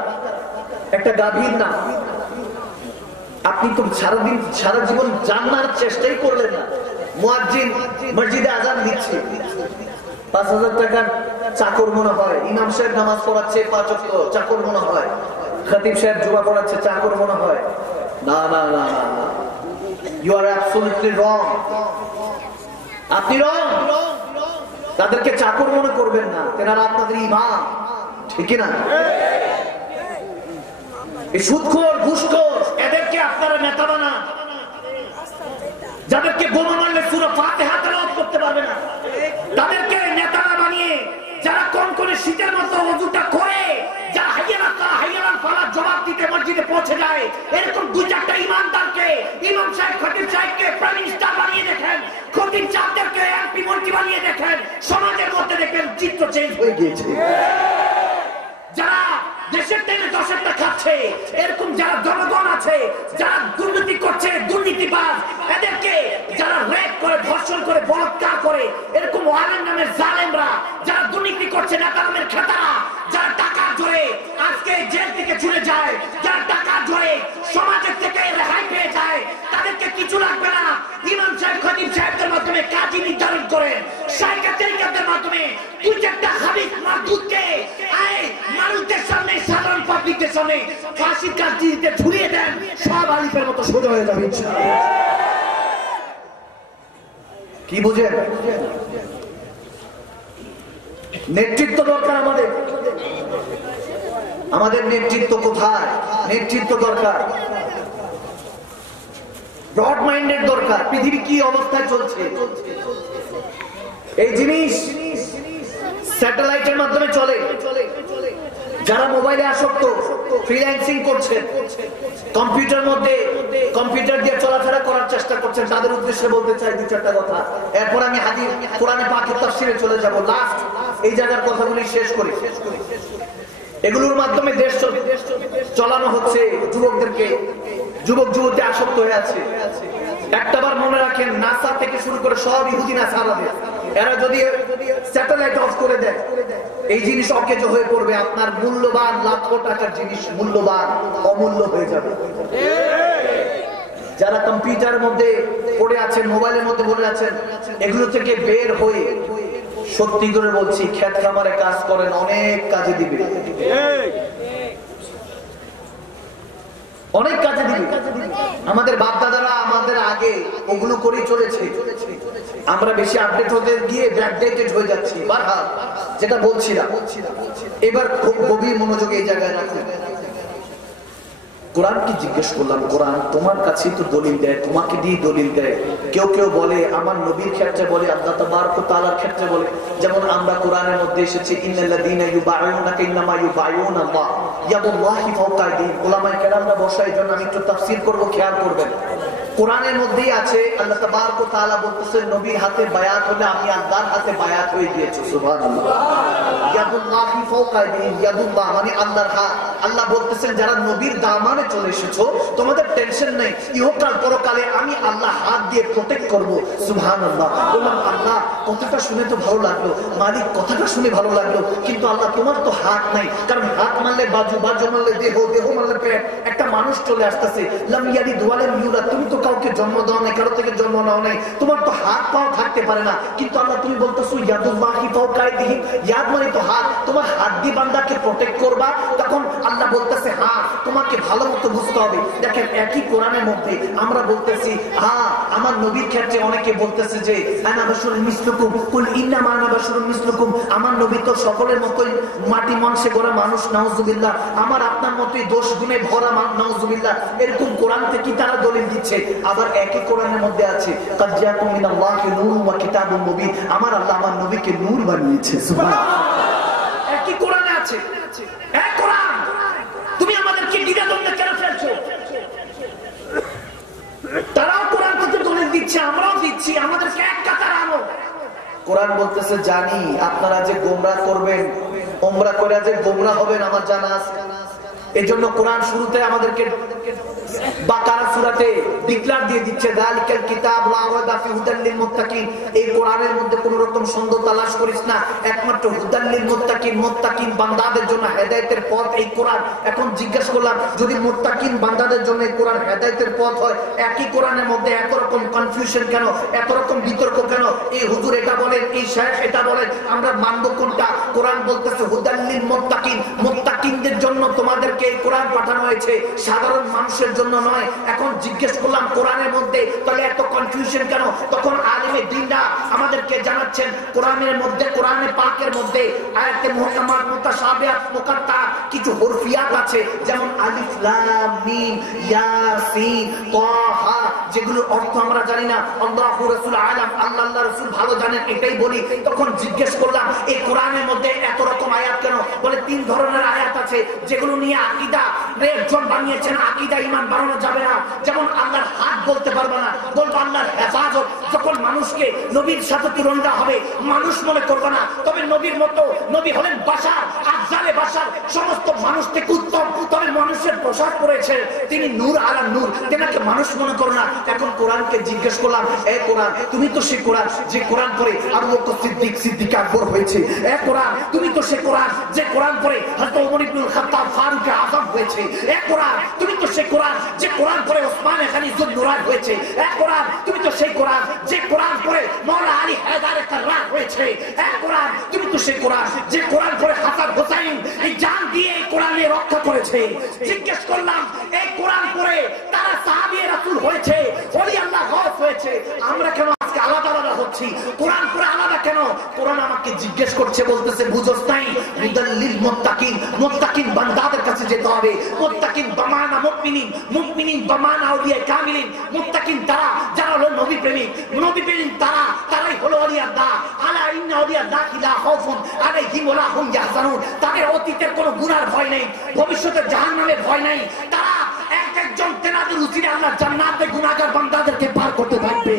একটা গাভীর নাম। আপনি তো সারা জীবন জানার চেষ্টাই করলেন না। মুয়াজ্জিন মসজিদে আযান দিচ্ছে, 5000 টাকার চাকর মনে হয়। ইমাম সাহেব নামাজ পড়াচ্ছে 5 ওয়াক্ত, চাকর মনে হয়। খতিব সাহেব জুমা পড়াচ্ছে, চাকর মনে হয়। না না না, ইউ আর অ্যাবসলিউটলি রং। আপনি রং। তাদেরকে চাকর মনে করবেন না, তেনারা আপনাদের ইমাম, ঠিক না? এই সুদখোর, ঘুষখোর, এদেরকে আপনারা নেতা বানান, যাদেরকে বোমা মারলে সূরা ফাতিহা তেলাওয়াত করতে পারবে না, তাদেরকে নেতা বানিয়ে যারা কোন কোন শীতের মতো ওযুটা করে, যারা হাইয়ালা ফালা জবাব দিতে মসজিদে পৌঁছে যায়, এরকম 2-4টা ইমানদারকে, ইমাম সাহেব, খতিব সাহেবকে প্রাইম মিনিস্টার বানিয়ে দেখেন, খতিব সাহেবদেরকে এমপি মন্ত্রী বানিয়ে দেখেন, সমাজের মধ্যে দেখেন চিত্র চেঞ্জ হয়ে গিয়েছে। যারা দেশের টেনে দশেরটা খাচ্ছে, এরকম যারা জনগণ আছে, যারা দুর্নীতি করছে, দুর্নীতিবাজ, এদেরকে যারা রেপ করে, ধর্ষণ করে, বলাৎকার করে, এরকম ওয়ালের নামের জালেমরা, যারা দুর্নীতি করছে, নেতা নামের খেতারা, যারা টাকার জোরে আজকে জেল থেকে ছুটে যায়, যারা টাকার জোরে সমাজের থেকে রেহাই পেয়ে যায়, তাদেরকে কিছু লাগবে না। ইমাম সাহেব, খতিব সাহেবদের মাধ্যমে কাজী নির্ধারণ করে, শায়খে তরিকতের মাধ্যমে 2-4টা হাদিস মারদুদকে মানুষদের সামনে, সাধারণ পাবলিকদের সামনে ফাঁসির কাজ দিতে ঝুলিয়ে দেন, সব আলিফের মতো সোজা হয়ে যাবে ইনশাআল্লাহ। কি বুঝেন? নেতৃত্ব দরকার আমাদের। আমাদের নেতৃত্ব কোথায়? নেতৃত্ব দরকার, ব্রড মাইন্ডেড দরকার। পৃথিবী কি অবস্থায় চলছে, এই জিনিস স্যাটেলাইটের মাধ্যমে চলে। যারা মোবাইলে আসক্ত, ফ্রিল্যান্সিং করছেন, কম্পিউটার মধ্যে কম্পিউটার দিয়ে চলাফেরা করার চেষ্টা করছেন, তাদের উদ্দেশ্যে বলতে চাই 2-4টা কথা। এরপর আমি হাদিস, কোরআনে পাকের তাফসীরে চলে যাব। লাস্ট এই জায়গার কথাগুলি শেষ করি। এগুলোর মাধ্যমে দেশ চালানো হচ্ছে, যুবকদেরকে, যুবক যুবতী আসক্ত হয়ে আছে। একটাবার মনে রাখেন, নাসা থেকে শুরু করে সব ইহুদি নাসারাদের, এরা যদি স্যাটেলাইট অফ করে দেয়, এই জিনিস অকেজ হয়ে পড়বে। আপনার মূল্যবান লাখ টাকার জিনিস মূল্যবান অমূল্য হয়ে যাবে। যারা কম্পিউটারের মধ্যে পড়ে আছেন, মোবাইলের মধ্যে পড়ে আছেন, এগুলো থেকে বের হয়ে সত্যি করে বলছি, ক্ষেত খামারে কাজ করেন, অনেক কাজে দিবে, অনেক কাজে দিবে। আমাদের বাপ দাদারা আমাদের আগে ওগুলো করেই চলেছে। আমরা বেশি আপডেট হতে গিয়ে ব্যাকডেটেড হয়ে যাচ্ছি। যেটা বলছিলাম, এবার খুব গভীর মনোযোগে এই জায়গায় রাখুন। কোরআনকে জিজ্ঞেস করলাম, কোরআন তোমার কাছেই তো দলিল দেয়, তোমাকে দিয়ে দলিল দেয়। কেউ কেউ বলে আমার নবীর ক্ষেত্রে বলে, আল্লাহ তাবারক ওয়া তাআলার ক্ষেত্রে বলে। যেমন আমরা কোরআনের মধ্যে এসেছে, ইন্নাল্লাযীনা ইউবাইউনাকা ইন্নামা ইউবাইউনাল্লাহ ইয়াদুল্লাহি ফাওকা আইদিহিম। উলামায়ে কেরামরা বসা, এই জন্য আমি একটু তাফসীর করব, খেয়াল করবেন। কোরআনের মধ্যেই আছে আল্লাহ তাবারক ওয়া তাআলা বলতেছেন নবীর হাতে বায়াত হলে আমি আল্লাহর হাতে বায়াত হয়ে গিয়েছি। সুবহানাল্লাহ। ইয়াদুল্লাহি ফাওকা আইদিহিম, ইয়াদুল্লাহ মানে আল্লাহর হাত। আল্লাহ বলতেছেন যারা নবীর দামানে চলে এসেছো তোমাদের টেনশন নেই, ইহকাল পরকালে আমি আল্লাহ হাত দিয়ে প্রোটেক্ট করব। সুবহানাল্লাহ। বললাম আল্লাহ কথাটা শুনে তো ভালো লাগলো, মালিক কথাটা শুনে ভালো লাগলো, কিন্তু আল্লাহ তোমার তো হাত নাই, কারণ হাত মারলে বাজু, বাজু মারলে দেহ, দেহ মারলে পেট, একটা মানুষ চলে আসতেছে। লাম ইয়ালিদ ওয়া লাম ইউলাদ, তুমি তো কাউকে জন্ম দাও নাই, কারো থেকে জন্ম নাও নাই, তোমার তো হাত পাও থাকতে পারে না, কিন্তু আল্লাহ তুমি বলতেছো ইয়াদুল্লাহি ফাওকা আইদিহিম, ইয়াদ মানে তো হাত, তোমার হাত দিয়ে বান্দাকে প্রোটেক্ট করবা। তখন আল্লাহ বলতেছে হ্যাঁ তোমাকে ভালো মতো বুঝতে হবে। দেখেন একই কোরআনের মধ্যে আমরা বলতেছি হ্যাঁ আমার নবীর ক্ষেত্রে অনেকে বলতেছে যে আনা বাশারুম মিসলুকুম কুল ইন্নামা আনা বাশারুম মিসলুকুম, আমার নবী তো সকলের মতোই মাটি মাংসে গড়া মানুষ, নাউজুবিল্লাহ, আমার আপনার মতোই দোষ গুণে ভরা, নাউজুবিল্লাহ, এরকম কোরআন থেকে তারা দলিল দিচ্ছে। আবার একই কোরআনের মধ্যে আছে কাদ জাআকুম মিনাল্লাহি নূরুন ওয়া কিতাবুম মুবিন, আমার আল্লাহ আমার নবীকে নূর বানিয়েছে। সুবহানাল্লাহ। একই কোরআনে আছে, এক কোরআন। তুমি আমাদেরকে দ্বিধাদ্বন্দ্বে কেন ফেলছো? তারাও কোরআন থেকে দলিল দিচ্ছে, আমরাও দিচ্ছি, আমাদেরকে এক কাতার আনো। কোরআন বলতেছে জানি আপনারা যে গোমরাহ করবেন, ওমরা করে যে গোমরাহ হবেন আমার জানা আছে। এজন্য কোরআন শুরুতে আমাদেরকে বাকারা সূরাতে ডিক্লেয়ার দিয়ে দিচ্ছে যালিকাল কিতাব লা রাইবা ফি হুদাল লিল মুত্তাকিন, এই কোরআনের মধ্যে কোন রকম সন্দেহ তালাশ করিস না, একমাত্র হুদাল লিল মুত্তাকিন, মুত্তাকিন বান্দাদের জন্য হেদায়েতের পথ এই কোরআন। এখন জিজ্ঞাসা করলাম যদি মুত্তাকিন বান্দাদের জন্য এই কোরআন হেদায়েতের পথ হয়, একই কোরআনের মধ্যে এত রকম কনফিউশন কেন, এত রকম বিতর্ক কেন? এই হুজুর এটা বলেন, এই শায়েখ এটা বলেন, আমরা মানব কোনটা? কোরআন বলতেছে হুদাল লিল মুত্তাকিন, মুত্তাকিনদের জন্য তোমাদেরকে এই কোরআন পাঠানো হয়েছে, সাধারণ মানুষের জন্য নয়। এখন জিজ্ঞেস করলাম কোরআনের মধ্যে তাহলে এত কনফিউশন কেন? তখন আলেমে দ্বীনরা আমাদেরকে জানাচ্ছেন কোরআনের মধ্যে, কোরআনে পাকের মধ্যে আয়াতে মুহকামাত, মুতাশাবিহাত, মুকাত্তা কিছু হরফিয়াত আছে, যেমন আলিফ লাম মিম ইয়াসিন তাহা, যেগুলোর অর্থ আমরা জানি না, আল্লাহু রাসূল আলাম, আল্লাহ রাসূল ভালো জানেন, এটাই বলি। তখন জিজ্ঞেস করলাম এই কোরআনের মধ্যে এত রকম আয়াত কেন? বলে তিন ধরনের আয়াত আছে যেগুলো নিয়ে আকীদা একজন বানিয়েছেন, আকীদা ঈমান বানানো যাবে না। যেমন আল্লাহর হাত বলতে পারবে না, বলবো আল্লাহর হেফাজত। যখন মানুষকে নবীর সাথে তুলনা হবে মানুষ মনে করবে না, তবে নবীর মতো নবী হলেন বাশার, আফজালে বাশার, সমস্ত মানুষ থেকে উত্তম, তবে মানুষের পোশাক পরেছে, তিনি নূর আলা নূর, তেনাকে মানুষ মনে করো না। এখন কোরআনকে জিজ্ঞেস করলাম এ কোরআন তুমি তো সে কোরআন যে কোরআন পড়ে আবু বকর সিদ্দিক, সিদ্দিক আকবর হয়েছে। এ কোরআন তুমি তো সে কোরআন যে কোরআন পড়ে হযরত ওমর ইবনুল খাত্তাব ফারুক আযম হয়েছে। এ কোরআন তুমি তো সে কোরআন যে কোরআন পড়ে ওসমান গনি যুননুরান হয়েছে। এ কোরআন তুমি তো সেই কোরআন যে কোরআন পড়ে মাওলানা আলী হায়দার কাররার হয়েছে। এ কোরআন তুমি তো সেই কোরআন যে কোরআন পড়ে হাসান হোসেন এই জান দিয়ে এই কোরআনে রক্ষা করেছে। জিজ্ঞেস করলাম এই কোরআন পড়ে তারা সাহাবী রাসূল হয়েছে, ওলি আল্লাহ গওস হয়েছে, আমরা কেন আজকে আলাদা আলাদা হচ্ছি? কোরআন পড়ে আলাদা কেন? কোরআন আমাকে জিজ্ঞেস করছে, বলতেছে বুঝোস নাই হুদাল্লিল মুত্তাকিন, মুত্তাকিন বান্দাদের কাছে যেতে হবে। মুত্তাকিন বামানা মুমিনিন, মুমিনিন বামানা আউলিয়া কামিলিন। মুত্তাকিন তারা যারা হলো নবী প্রেমিক, নবী প্রেমিক তারাই হলো ওলিয়াল্লাহ। আলা ইন্না ওলিয়াল্লাহ লা খাউফুন আলাইহিম ওয়া লা হুম ইয়াহজানুন, তাদের অতীতের কোনো গুনার ভয় নেই, ভবিষ্যতের জাহান্নামের ভয় নেই। তারা একজন তেনাদের উসিলায় আল্লাহ জান্নাতে গুনাহগার বান্দাদেরকে পার করতে থাকবে,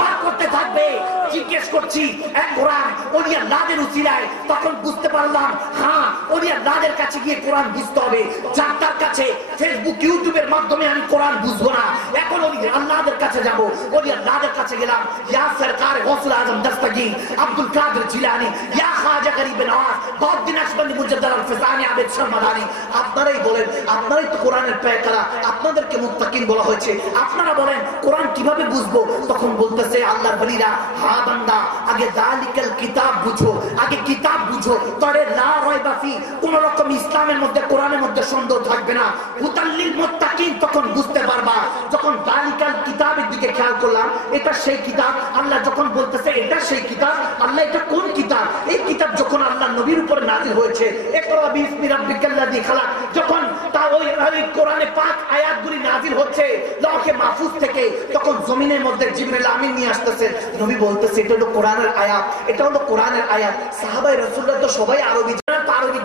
পার করতে থাকবে। জিজ্ঞেস করছি এক কোরআন ওলিয়াল্লাহদের উসিলায়, তখন বুঝতে পারলাম হ্যাঁ ওলিয়াল্লাহদের কাছে গিয়ে কোরআন বুঝতে হবে। যার কাছে ফেসবুক ইউটিউবের মাধ্যমে আমি কোরআন বুঝবো না, এখন ওলিয়াল্লাহদের কাছে যাব। ওলিয়াল্লাহদের কাছে গেলাম, ইয়া সরকার গৌসুল আজম দস্তগীর আব্দুল কাদের জিলানী, ইয়া খাজা গরিব নওয়াজ, বদ্দিন আকবন্দি মুজাদ্দাদ আল ফিসানি আবেদ শর্মাদানি, আপনারাই বলেন, আপনারাই তো কোরআনের প্যাকারা, আপনাদেরকে মুত্তাকিন বলা হয়েছে, আপনারা বলেন কোরআন কিভাবে বুঝবো? তখন বলতেছে আল্লাহর ওলিরা, হ্যাঁ বান্দা আগে যালিকাল কিতাব বুঝো, আগে কিতাব বুঝো, তবে লা রাইবা ফি, কোন রকম ইসলামের মধ্যে কোরআনের মধ্যে সন্দেহ থাকবে না। হুদাল্লিল মুত্তাকিন তখন বুঝতে পারবা। যখন যালিকাল কিতাবের দিকে খেয়াল করলাম, এটা সেই কিতাব, আল্লাহ যখন বলতেছে এটা সেই কিতাব, আল্লাহ এটা কোন কিতাব? এই কিতাব যখন আল্লাহ নবীর উপরে নাযিল হয়েছে, ইকরা বিসমি রাব্বিকাল্লাযী খালাক, যখন তা ওই কোরআনে পাক আয়াতগুলি নাযিল হচ্ছে লওহে মাহফুজ থেকে, তখন জমিনের মধ্যে জিবরিল আমিন নিয়ে আসতেছে, নবী বলতেছে এটা হলো কোরআনের আয়াত, এটা হলো কোরআনের আয়াত। সাহাবায়ে রাসূলুল্লাহ তো সবাই আরবি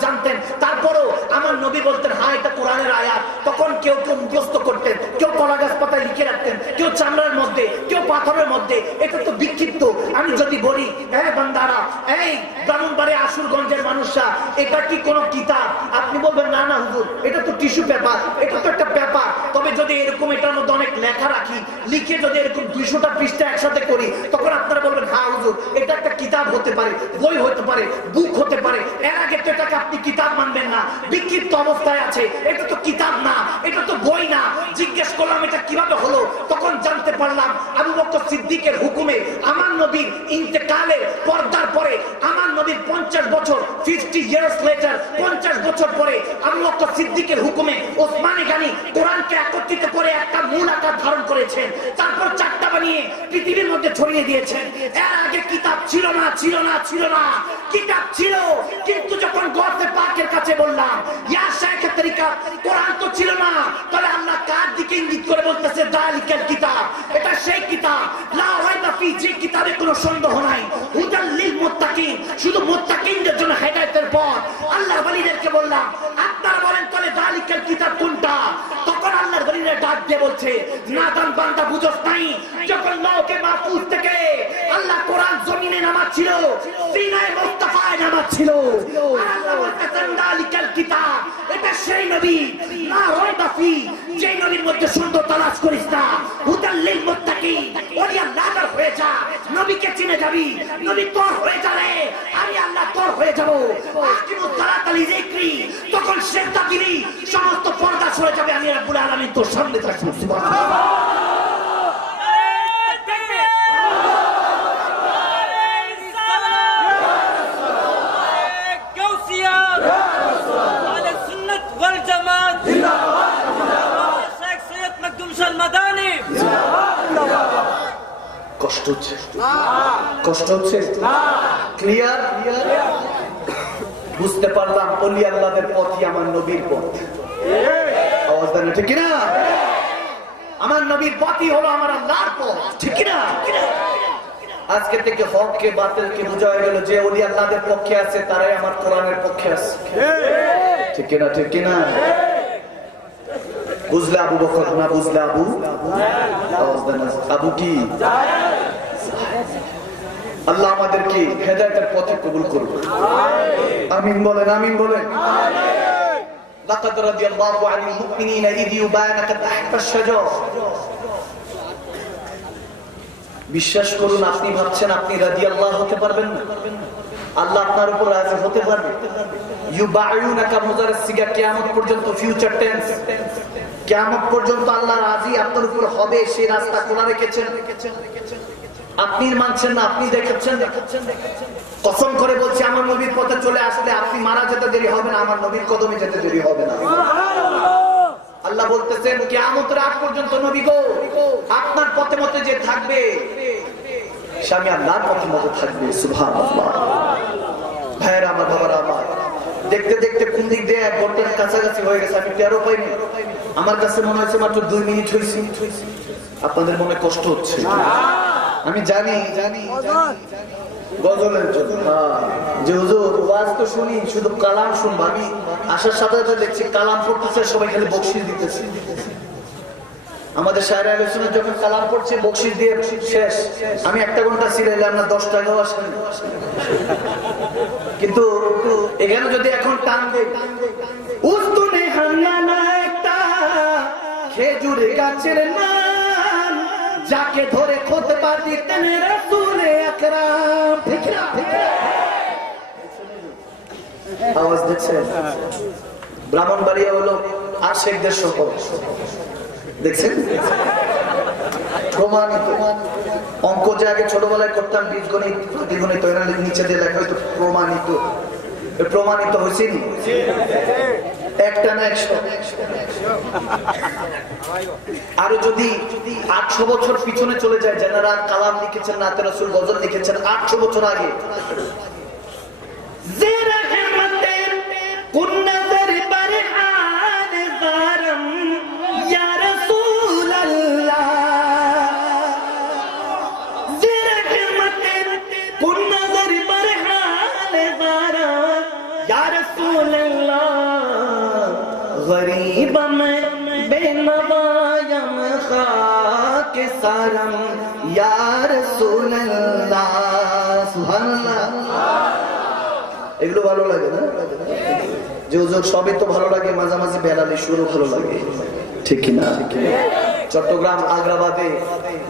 জানতেন, তারপরও আমার নবী বলতেন হ্যাঁ এটা কোরআনের আয়াত। তখন কেউ কেউ মুখস্থ করতেন, কেউ কলা গাছ পাতায় লিখে রাখতেন, কেউ চামড়ার মধ্যে, কেউ পাথরের মধ্যে। এটা তো বিক্ষিপ্ত। আমি যদি বলি, হ্যাঁ বান্দারা, এই ব্রাহ্মণবাড়িয়া আশুরগঞ্জের মানুষরা, এটা কি কোনো কিতাব? আপনি বলবেন না না হুজুর, এটা তো টিস্যু পেপার, এটা তো একটা পেপার। তবে যদি এরকম এটার মধ্যে অনেক লেখা রাখি, লিখে যদি এরকম 200টা পৃষ্ঠা একসাথে করি, তখন আপনারা বলবেন হ্যাঁ হুজুর, এটা একটা কিতাব হতে পারে, বই হতে পারে, বুক হতে পারে। এর আগে তো এটাকে আপনি কিতাব মানবেন না, বিক্ষিপ্ত অবস্থায় আছে। এটা তো কিতাব না, এটা তো বই না। জিজ্ঞেস করলাম এটা কিভাবে হলো, তখন জানতে পারলাম আবু বকর সিদ্দিকের হুকুমে আমার নবীর ইন্তেকালের পর্দার পরে, আমার নবীর 50 বছর 50 ইয়ার্স লেটার, 50 বছর পরে আবু বকর সিদ্দিকের হুকুমে ওসমানী গানি কোরআনকে একত্রিত করে একটা মূল আকার ধারণ করেছেন, তারপর চারটা বানিয়ে পৃথিবীর মধ্যে ছড়িয়ে দিয়েছেন। এর আগে কিতাব ছিল না, ছিল না, ছিল না। কিতাব ছিল, কিন্তু যখন গর্তে পাকের কাছে বললাম ইয়া শাইখে তরিকা, কোরআন তো ছিল না, তাহলে আল্লাহ কার দিকে ইঙ্গিত করে বলতেছে যালিকাল কিতাব, এটা সেই কিতাব লা রাইবা ফি, যে কিতাবে কোনো সন্দেহ নাই, হুদাল লিল মুত্তাকিন, শুধু মুত্তাকিনদের জন্য হেদায়েতের পথ। আল্লাহর ওলিদেরকে বললাম আপনারা বলেন তাহলে যালিকাল কিতাব কোনটা? তখন আল্লাহর ওলিরা ডাক দিয়ে বলছে নাদান বান্দা বুঝছ নাই, যখন লওহে মাহফুজ থেকে আল্লাহ কোরআন জমিনে নামাচ্ছিল, সিনায়ে মুস্তাফায় নামাচ্ছিল, আল্লাহ বলতেছেন যালিকাল কিতাব, এটা সেই নবী লা রাইবা ফি, যে নবীর মধ্যে সুন্দর তালাশ করিস না, হুদাল লিল মুত্তাকিন, ওলি আল্লাহর হয়ে যা, নবীকে চিনে যাবি, নবী তোর হয়ে যাবে, আমি আল্লাহ তোর হয়ে যাব। আকিমুস সালাতা লিযিকরি, তখন সেজদা দিবি, সমস্ত পর্দা সরে যাবে, আমি রব্বুল আলামিন তোর সামনে থাকব। সুবহানাল্লাহ। কষ্ট হচ্ছে, কষ্ট হচ্ছে, ক্লিয়ার? বুঝতে পারলাম ওলি আল্লাহদের পথই আমার নবীর পথ। আওয়াজ দেন ঠিক না? আমার নবীর পথই হলো আমার আল্লাহর পথ, ঠিক না? আজকে থেকে হককে বাতিলকে বোঝা হয়ে গেল, যে ওলি আল্লাহদের পক্ষে আছে তারাই আমার কোরআনের পক্ষে আছে, ঠিক না? ঠিক না? বুঝলে আবু বকর, না বুঝলে আবু? আবু কি? আল্লাহ আমাদেরকে হেদায়েতের পথে কবুল করুন, আমিন বলেন, আমিন বলেন। লাকাদ রাদিয়াল্লাহু আনিল মুমিনিনা ইয ইউবায়িনুকা তাহতা আশ-শাজার। বিশ্বাস করুন, আপনি ভাবছেন আপনি রাদিয়াল্লাহু হতে পারবেন না, আল্লাহ আপনার উপর রাজি হতে পারবে। ইউবায়িনুকা মুজাররাদ সিগা, কিয়ামত পর্যন্ত, ফিউচার টেন্স, কিয়ামত পর্যন্ত আল্লাহ রাজি আপনার উপর হবে, সেই রাস্তা খোলা রেখেছেন। আপনি মানছেন না, আপনি দেখাচ্ছেন। কসম করে বলছি, আমার নবীর পথে চলে আসলে আপনি মারা যেতে দেরি হবে না, আমার নবীর কদমে যেতে দেরি হবে না। আল্লাহ বলতেছেন কিয়ামতের আগ পর্যন্ত নবী গো, আপনার পথে মতে যে থাকবে সে আমি আল্লাহর পথে মতে থাকবে। সুবহানাল্লাহ। ভাইরা আমার, বাবারা আমার, দেখতে দেখতে কোন দিক দিয়ে এক ঘন্টার কাছাকাছি হয়ে গেছে, আমি টেরও পাইনি। আমার কাছে মনে হয়েছে মাত্র 2 মিনিট হয়েছে। আপনাদের মনে কষ্ট হচ্ছে, আমি জানি, গজলের জন্য যে হুজুর ওয়াজ তো শুনি, শুধু কালাম শুনবো। আমি আসার সাথে সাথে দেখছি কালাম পড়তেছে, সবাই খালি বকশিশ দিতেছে। আমাদের শায়রে আহলে সুন্নাত যখন কালাম পড়ছে বকশিশ দিয়ে শেষ। আমি 1 ঘন্টা ছিলাইলাম না, 10 টাকাও আসেনি। কিন্তু এখানে যদি এখন টান দেয়, উস্তুনে হাঙ্গানা একটা খেজুর গাছের নাম, যাকে ধরে খুতবা দিতেন রাসূল আকরাম, ঠিক না? আওয়াজ দেখছেন? ব্রাহ্মণবাড়িয়া হলো আশেকদের শহর, দেখছেন? প্রমাণিত। অঙ্ক যে আগে ছোটবেলায় করতাম, বীজগণিত, প্রতিগণিত, নিচে দিয়ে লেখা হয়তো প্রমাণিত। প্রমাণিত হয়েছে একটা না 100। আরো যদি 800 বছর পিছনে চলে যায়, যারা কালাম লিখেছেন, নাতে রাসূল, গজল লিখেছেন 800 বছর আগে, गरीब में बेनवाया में खाक के सारम या रसूलल्लाह সুবহানাল্লাহ। এগুলো ভালো লাগে না? যে হুজুর সবই তো ভালো লাগে, মাঝামাঝি বেলালি সুরও ভালো লাগে, ঠিক কি না? চট্টগ্রাম আগ্রাবাদে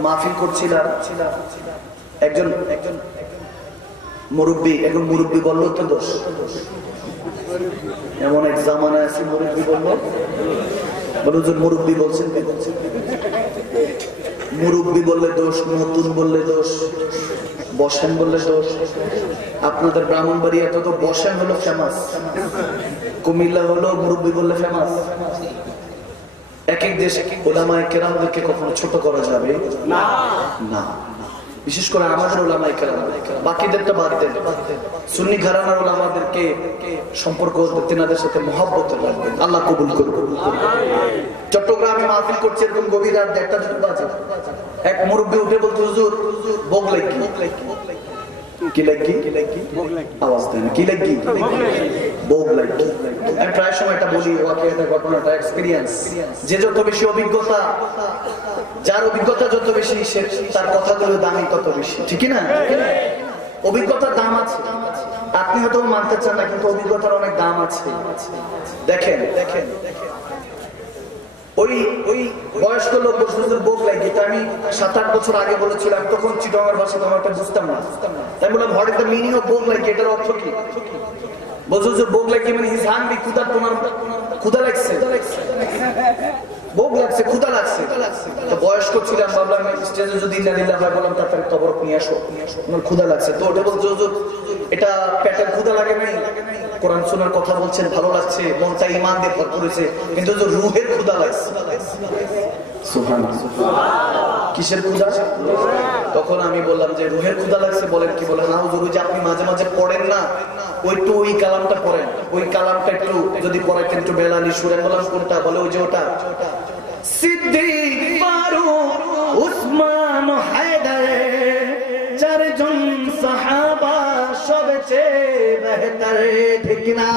মাহফিল করছিলাম, একজন মুরব্বী, এখন মুরব্বী বললো তো দোষ, এমন এক জামানায় আছে মুরব্বী বললো, বলো যে মুরব্বী বলছেন, মুরব্বী বললে দোষ, নতুন বললে দোষ, বসেন বললে দোষ। আপনাদের ব্রাহ্মণবাড়িয়াতে তো বসেন হলো ফেমাস, কুমিল্লা হলো মুরব্বী বললে ফেমাস। এক এক দেশে ওলামায়ে কেরামদেরকে কখনো ছোট করা যাবে না, না, বিশেষ করে আমাদের ওলামায়ে কেরাম, বাকিদেরটা বাদ দেন। সুন্নি ঘরানার ওলামাদেরকে সম্পর্ক তেনাদের সাথে মহব্বতে রাখবেন, আল্লাহ কবুল করুন। চট্টগ্রামে মাহফিল করছে, এরকম গভীর রাত 1টা বাজে, এক মুরব্বী উঠে বলতে, হুজুর বগ লাগি, কি লাগি, আওয়াজ দেয় না, কি লাগি, বগ লাগি। আমি প্রায় সময় এটা বলি, ঘটনাটা এক্সপিরিয়েন্স, যে যত বেশি অভিজ্ঞতা, যার অভিজ্ঞতা যত বেশি, সে তার কথাগুলো দামি তত বেশি, ঠিক না? অভিজ্ঞতার দাম আছে, আপনি হয়তো মানতে চান না, কিন্তু অভিজ্ঞতার অনেক দাম আছে। দেখেন ওই বয়স্ক লোক বলছিল বোক লাগে, আমি 7-8 বছর আগে বলেছিলাম, তখন চিটগাঁওয়ের ভাষা তোমার বুঝতাম না, তাই বললাম what is the meaning of বোক লাগে, এটার অর্থ কি? বলছো যে বোক লাগে মানে হিজ হাংরি, ক্ষুধা, তোমার ক্ষুধা লাগছে, বোক লাগছে, ক্ষুধা লাগছে। তো বয়স্ক ছিলাম, ভাবলাম স্টেজে যদি না দিলে হয়, বললাম তাড়াতাড়ি তবরক নিয়ে আসো, আমার ক্ষুধা লাগছে। তো ওটা বলছো এটা পেটের ক্ষুধা লাগে নাই, কোরআন শোনার কথা বলছেন, ভালো লাগছে, মনটা ঈমান দিয়ে ভরপুর হয়েছে, কিন্তু রূহের ক্ষুধা লাগছে। কিসের ক্ষুধা? তখন আমি বললাম যে রূহের ক্ষুধা লাগছে, বলেন কি? বলে না হুজুর, যে আপনি মাঝে মাঝে পড়েন না, ওই কালামটা পড়েন, ওই কালামটা একটু যদি পড়াইতেন একটু বেলালি সুরে। বললাম কোনটা? বলে ওই যে ওটা, সিদ্দিক, ফারুক, উসমান, হায়দার, চারজন সাহাবা সবচেয়ে বেহতর, ঠিক না?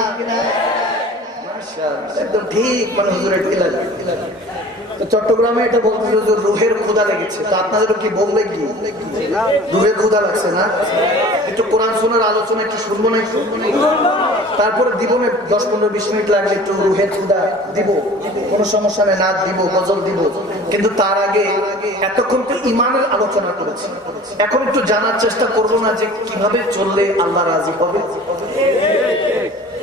মাশাআল্লাহ, একদম ঠিক, মানে হুজুরের কি লাগে। তো চট্টগ্রামে এটা বলতে হুজুর রূহের ক্ষুধা লেগেছে, তো আপনাদেরও কি বল লাগি? রূহের ক্ষুধা লাগছে না? একটু কোরআন শোনার আলোচনা একটু শুনবো না? একটু তারপরে দিব না, 10-15-20 মিনিট লাগলে একটু রূহের ক্ষুধা দিব, কোনো সমস্যা নেই, নাচ দিব, গজল দিব, কিন্তু তার আগে এতক্ষণ তো ইমানের আলোচনা করেছি, এখন একটু জানার চেষ্টা করবো না যে কিভাবে চললে আল্লাহ রাজি হবে,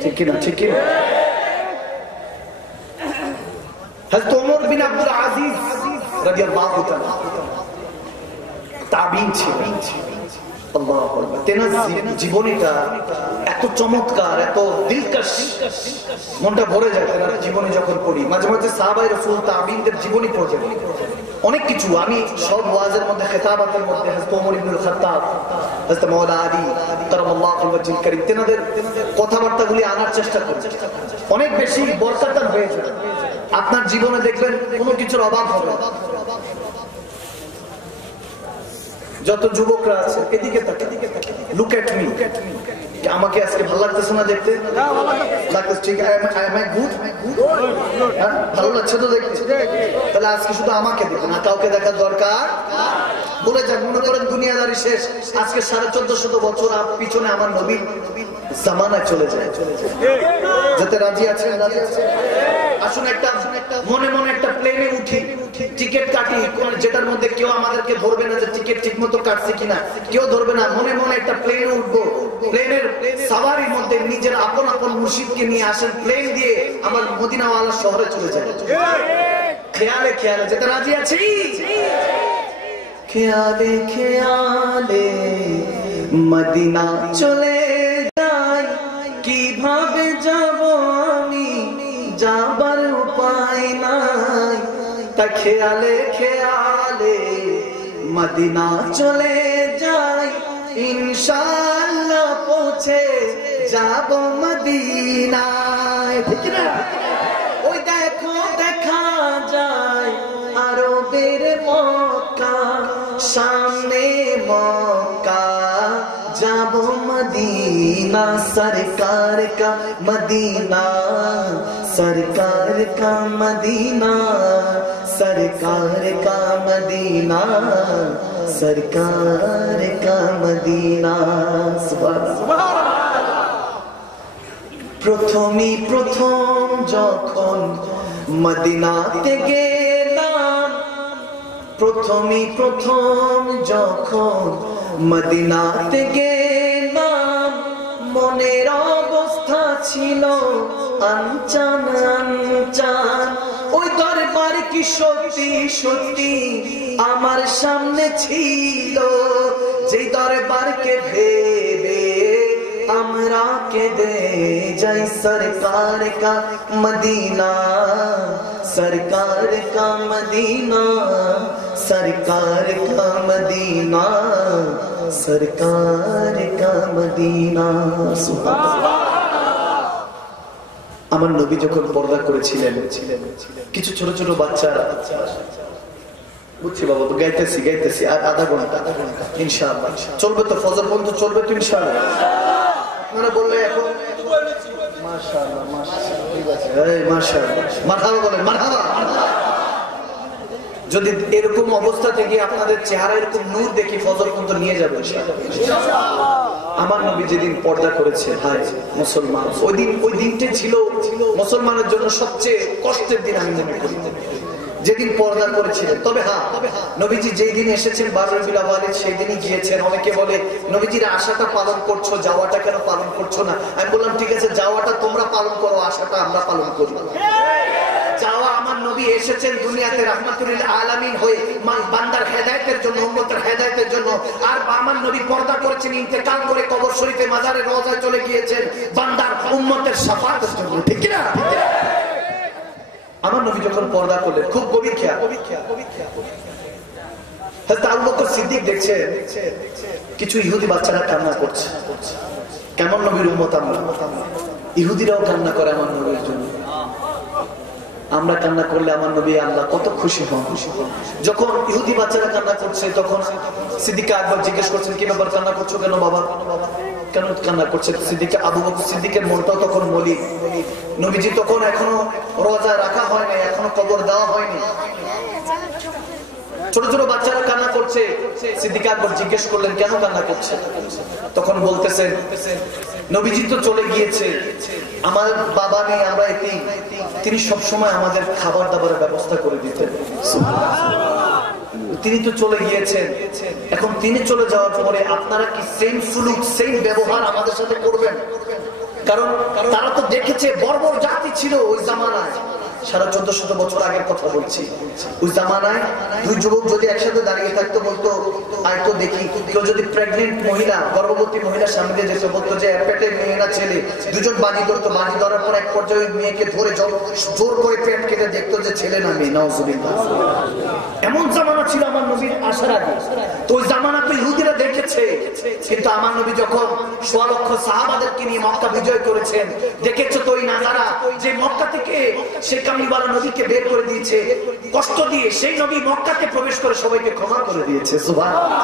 ঠিক কিনা? ঠিক কিনা? হযরত ওমর বিন আব্দুল আজিজ রাদিয়াল্লাহু তাআলা তাবিঈন ছিলেন। আল্লাহু আকবার। তেনার জীবনীটা এত চমৎকার, এত দিলকশ, মনটা ভরে যায় তেনার জীবনী যখন পড়ি। মাঝে মাঝে সাহাবায়ে রাসূল, তাবিঈনদের জীবনী পড়ি, অনেক কিছু। আমি সব ওয়াজের মধ্যে, খেতাবাতের মধ্যে হযরত ওমর ইবনুল খাত্তাব, হযরত মাওলানা আলী কারামাল্লাহু ওয়াজহুল কারীম, তেনাদের কথাবার্তাগুলি আনার চেষ্টা করি, অনেক বেশি বরকতান হয়ে যায়। আপনার জীবনে দেখবেন কোনো কিছুর অভাব হবে না। যত যুবকরা আছে এদিকে তাকান, লুক এট মি, আমাকে আজকে ভালো লাগতেছে না দেখতে? লাগতেছে, ঠিক আছে, ভালো লাগছে তো দেখতে? তাহলে আজকে শুধু আমাকে দেখুন, না কাউকে দেখার দরকার। বলে যান, মনে করেন দুনিয়াদারি শেষ, আজকে 1450 বছর পিছনে আমার নবী জামানায় চলে যায়, যেতে রাজি আছেন? আসুন একটা মনে মনে একটা প্লেনে উঠি, টিকিট কাটি, যেটার মধ্যে কেউ আমাদেরকে ধরবে না যে টিকিট ঠিক মতো কাটছে কিনা, কেউ ধরবে না। মনে মনে একটা প্লেনে উঠবো, প্লেনের সাওয়ারির মধ্যে নিজের আপন আপন মুর্শিদকে নিয়ে আসেন, প্লেন দিয়ে আমার মদিনাওয়ালা শহরে চলে যায়। খেয়ালে খেয়ালে যেতে রাজি আছি? খেয়ালে খেয়ালে মদিনা চলে যাই, কিভাবে যাব আমি, যাবার উপায় নাই, তা খেয়ালে খেয়ালে মদিনা চলে যাই, ইনশাআল্লাহ পৌঁছে যাব মদিনায়, ঠিক না? ওই দেখো দেখা যায় আরবের মক্কা, সামনে মক্কা যাব মদিনা। मदीना सरकार का मदीना, सरकार का मदीना, सरकार का मदीना, सरकार का मदीना। प्रथमी प्रथम যখন মদিনাতে গেলাম, প্রথমি প্রথম যখন মদিনাতে গেলাম, মনের অবস্থা ছিল আনচান আনচান। ওই দরবার কি সত্যি সত্যি আমার সামনে ছিল, যেই দরবারকে ভেবে আমরা কেঁদে যাই। सरकार का मदीना, सरकार का मदीना, सरकार का मदीना, सरकार का मदीना। আমার নবী যখন পর্দা করেছিলেন, কিছু ছোট ছোট বাচ্চারা, বুঝছি বাবা, তো গাইতেছি গাইতেছি আর আধা ঘন্টা ইনশাআল্লাহ চলবে, তো ফজর পর্যন্ত চলবে তো ইনশাআল্লাহ। আপনারা বললে এখন মাশাআল্লাহ মাশাআল্লাহ, ঠিক আছে, এই মাশাআল্লাহ, মারহাবা বলেন, মারহাবা। যদি এরকম অবস্থা থেকে আপনাদের চেহারা এরকম নূর দেখি, ফজর পর্যন্ত নিয়ে যাবে ইনশাআল্লাহ। আমার নবী যেদিন পর্দা করেছে, হায় মুসলমান, ওই দিনটা ছিল মুসলমানের জন্য সবচেয়ে কষ্টের দিন আমি মনে করি, যেদিন পর্দা করেছিলেন। তবে হ্যাঁ, নবীজি যেই দিন এসেছেন 12 রবিউল আউয়ালে, সেই দিনই গিয়েছেন। অনেকে বলে নবীজির আশাটা পালন করছো, যাওয়াটা কেন পালন করছো না? আমি বললাম ঠিক আছে, যাওয়াটা তোমরা পালন করো, আশাটা আমরা পালন করি। যাওয়া, আমার নবী এসেছেন দুনিয়াতে রাহমাতুল লিল আলামিন হয়ে, বান্দার হেদায়েতের জন্য, উম্মতের হেদায়েতের জন্য। আর আমার নবী পর্দা করেছেন, ইন্তেকাল করে কবর শরীফে মাজারে রওজায় চলে গিয়েছেন বান্দার উম্মতের শাফাআতের জন্য, ঠিক কি না? আমার নবী যখন পর্দা করলেন, খুব গভীর খেয়াল, হযরত আবু বকর সিদ্দিক দেখছে কিছু ইহুদি বাচ্চারা কান্না করছে। কেমন নবীর উম্মত আমরা, ইহুদিরাও কান্না করে আমার নবীর জন্য। আমরা কান্না করলে আমার নবী আল্লাহ কত খুশি হন। যখন ইহুদি বাচ্চারা কান্না করছে, তখন সিদ্দিক আকবর জিজ্ঞেস করছেন, কি ব্যাপার, কান্না করছো কেন বাবা, কেন কান্না করছে? সিদ্দিক আবু বকর সিদ্দিকের মনটাও তখন মলিন। নবীজি তখন এখনো রোজা রাখা হয়নি, এখনো কবর দেওয়া হয়নি। ছোট ছোট বাচ্চারা কান্না করছে। সিদ্দিক আকবর জিজ্ঞেস করলেন, কেন কান্না করছে? তখন বলতেছেন, নবীজি তো চলে গিয়েছে, আমার বাবা নেই, আমরা এতিম, তিনি সবসময় আমাদের খাবার দাবারের ব্যবস্থা করে দিতেন। তিনি তো চলে গিয়েছেন, এখন তিনি চলে যাওয়ার পরে আপনারা কি সেম সুলুক, সেম ব্যবহার আমাদের সাথে করবেন? কারণ তারা তো দেখেছে বর্বর জাতি ছিল ওই জামানায়, 1450 বছর আগের কথা বলছি। ওই জামানায় দুই যুবক যদি একসাথে দাঁড়িয়ে থাকতো, বলতো আয় তো দেখি। কেউ যদি প্রেগনেন্ট মহিলা, গর্ভবতী মহিলার সামনে দিয়ে যেত, বলতো যে পেটে মেয়ে না ছেলে, দুজন বাজি ধরতো। বাজি ধরার পর এক পর্যায়ে ওই মেয়েকে ধরে জোর করে পেট কেটে দেখতো যে ছেলে না মেয়ে। নাউজুবিল্লাহ। এমন জামানা ছিল আমার নবীর আসার আগে। তো ওই জামানা তো ইহুদিরা দেখেছে, কিন্তু আমার নবী যখন 1.5 লক্ষ সাহাবাদেরকে নিয়ে মক্কা বিজয় করেছেন, দেখেছে তো ওই নাজারা, যে মক্কা থেকে সে কামলিওয়ালা নবীকে বের করে দিয়েছে কষ্ট দিয়ে, সেই নবী মক্কাতে প্রবেশ করে সবাইকে ক্ষমা করে দিয়েছে। সুবহানাল্লাহ।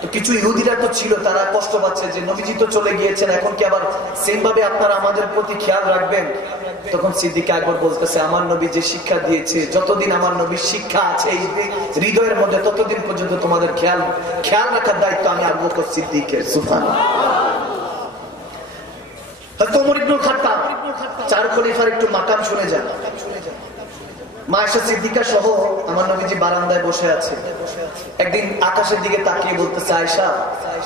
তো কিছু ইহুদিরা তো ছিল, তারা কষ্ট পাচ্ছে যে নবীজি তো চলে গিয়েছেন, এখন কি আবার সেম ভাবে আপনারা আমাদের প্রতি খেয়াল রাখবেন? তখন সিদ্দিক আকবর বলতেছে, আমার নবী যে শিক্ষা দিয়েছে, যতদিন আমার নবীর শিক্ষা আছে এই হৃদয়ের মধ্যে, ততদিন পর্যন্ত তোমাদের খেয়াল রাখার দায়িত্ব আমি আবু বকর সিদ্দিকের। সুবহানাল্লাহ। হযরত ওমর ইবনুল খাত্তাব, 4 খলিফার একটু মাকাম শুনে যান। মা আয়েশা সিদ্দিকা সহ আমার নবীজি বারান্দায় বসে আছে। একদিন আকাশের দিকে তাকিয়ে বলতেছে, আয়েশা,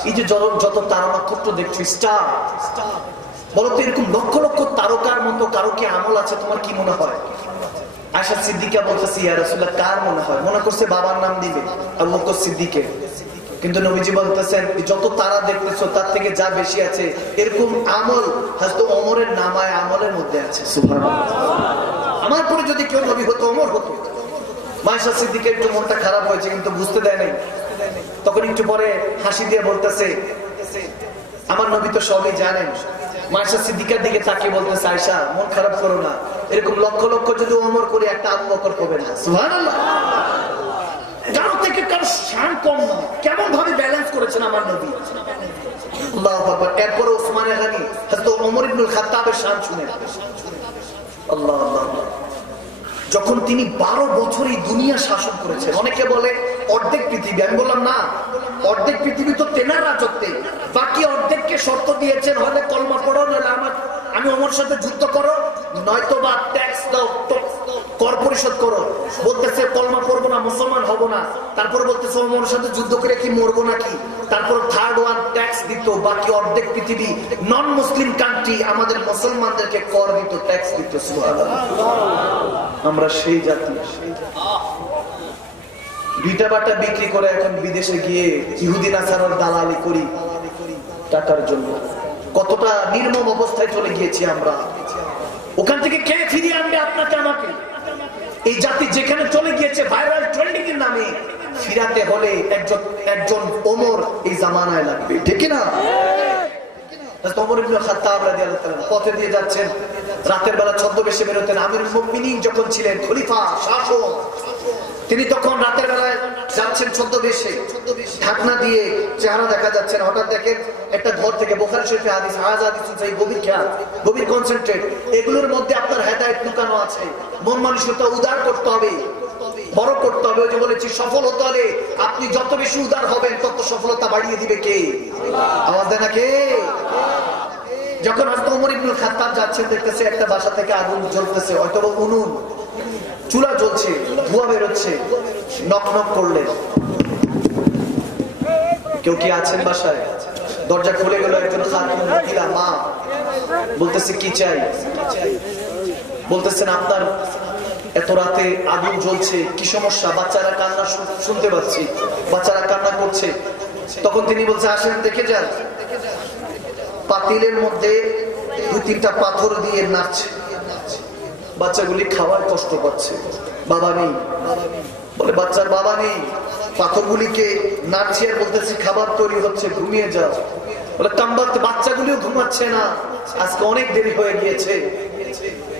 এই যে যত তারা নক্ষত্র দেখছো, স্টার, বলো তো এরকম লক্ষ লক্ষ তারকার মতো কারো কি আমল আছে? তোমার কি মনে হয়? আয়েশা সিদ্দিকা বলতেছে, ইয়া রাসূলুল্লাহ, কার মনে হয়? মনে করছে বাবার নাম দিবে, আবু বকর সিদ্দিকের। কিন্তু নবীজি বলতেছেন, যত তারা দেখতেছো তার থেকে যা বেশি আছে এরকম আমল হযরত ওমরের নামায় আমলের মধ্যে আছে। সুবহানাল্লাহ। আমার পরে যদি কেউ নবী হতো, ওমর হতো। আয়েশা সিদ্দিকের একটু মনটা খারাপ হয়েছে, কিন্তু বুঝতে দেয় নাই। তখন একটু পরে হাসি দিয়ে বলতেছে, আমার নবী তো সবই জানেন। আয়েশা সিদ্দিকার দিকে তাকিয়ে বলতেছে, আয়েশা, মন খারাপ করো না, এরকম লক্ষ লক্ষ যদি ওমর করে একটা আবু বকর হবে না। সুবহানাল্লাহ। কারো থেকে কারো শান কম নয়। কেমন ভাবে ব্যালেন্স করেছেন আমার নবী। আল্লাহু আকবার। এরপরে ওসমান গনি হযরত ওমর ইবনে খাত্তাবের শান শুনেন। আল্লাহ আল্লাহ। যখন তিনি 12 বছর এই দুনিয়া শাসন করেছেন, অনেকে বলে অর্ধেক পৃথিবী, আমি বললাম না, অর্ধেক পৃথিবী তো তেনার রাজত্বে, বাকি অর্ধেককে শর্ত দিয়েছেন হলে কলমা পড়ো, নইলে আমি ওমর সাথে যুদ্ধ করো, নয়তো বা ট্যাক্স দাও, কর পরিশোধ করো। বলতেছে কলমা পড়বো না, মুসলমান হব না। তারপরে বলতেছে ওমর সাথে যুদ্ধ করে কি মরবো নাকি। তারপর থার্ড ওয়ান ট্যাক্স দিত, বাকি অর্ধেক পৃথিবী নন মুসলিম কান্ট্রি আমাদের মুসলমানদেরকে কর দিত, ট্যাক্স দিত। সুবহানাল্লাহ। আমরা সেই জাতি, ভিটা বাটা বিক্রি করে এখন বিদেশে গিয়ে ইহুদি নাসারার দালালি করি টাকার জন্য। কতটা নির্মম অবস্থায় চলে গিয়েছি আমরা। ওখান থেকে কে ফিরিয়ে আনবে আপনাকে আমাকে? এই জাতি যেখানে চলে গিয়েছে ভাইরাল ট্রেন্ডিং এর নামে, ফিরাতে হলে একজন ওমর এই জামানায় লাগবে, ঠিক না? ওমর ইবনে খাত্তাব রাদিয়াল্লাহু তাআলা পথে দিয়ে যাচ্ছেন, রাতের বেলা ছদ্মবেশে বেরোতেন। আমিরুল মুমিনিন যখন ছিলেন, খলিফা শাসক, তিনি তখন রাতের বেলায় যাচ্ছেন ছদ্মবেশে, ঢাকনা দিয়ে চেহারা দেখা যাচ্ছে না। হঠাৎ দেখেন একটা ঘর থেকে বুখারী শরীফে হাদিস, গভীর খেয়াল, গভীর কনসেন্ট্রেট, এগুলোর মধ্যে আপনার হেদায়েত লুকানো আছে। মন মানসিকতা উদার করতে হবে, বড় করতে হবে। ওই যে বলেছি, সফল হতে হলে আপনি যত বেশি উদার হবেন তত সফলতা বাড়িয়ে দিবে কে? আওয়াজ দেয় না কে? যখন হযরত ওমর ইবনে খাত্তাব যাচ্ছেন, দেখতেছে একটা বাসা থেকে আগুন জ্বলতেছে, হয়তো উনুন, চুলা জ্বলছে, ধোঁয়া বেরোচ্ছে। নক নক করলেন, কেউ কি আছেন বাসায়? দরজা খুলে গেল একজন খাতুন মহিলা, মা। বলতেছে কি চাই? বলতেছেন আপনার এত রাতে আগুন জ্বলছে, কি সমস্যা? বাচ্চারা কান্না শুনতে পাচ্ছি, বাচ্চারা কান্না করছে। তখন তিনি বলছে আসেন দেখে যান। পাতিলের মধ্যে 2-3টা পাথর দিয়ে নাচছে, বাচ্চাগুলি খাওয়ার কষ্ট পাচ্ছে, বাবা নেই। বলে বাচ্চার বাবা নেই, পাথরগুলিকে নাচছে আর বলতেছে খাবার তৈরি হচ্ছে, ঘুমিয়ে যাও। বলে কাম্বাতে বাচ্চাগুলিও ঘুমাচ্ছে না, আজকে অনেক দেরি হয়ে গিয়েছে।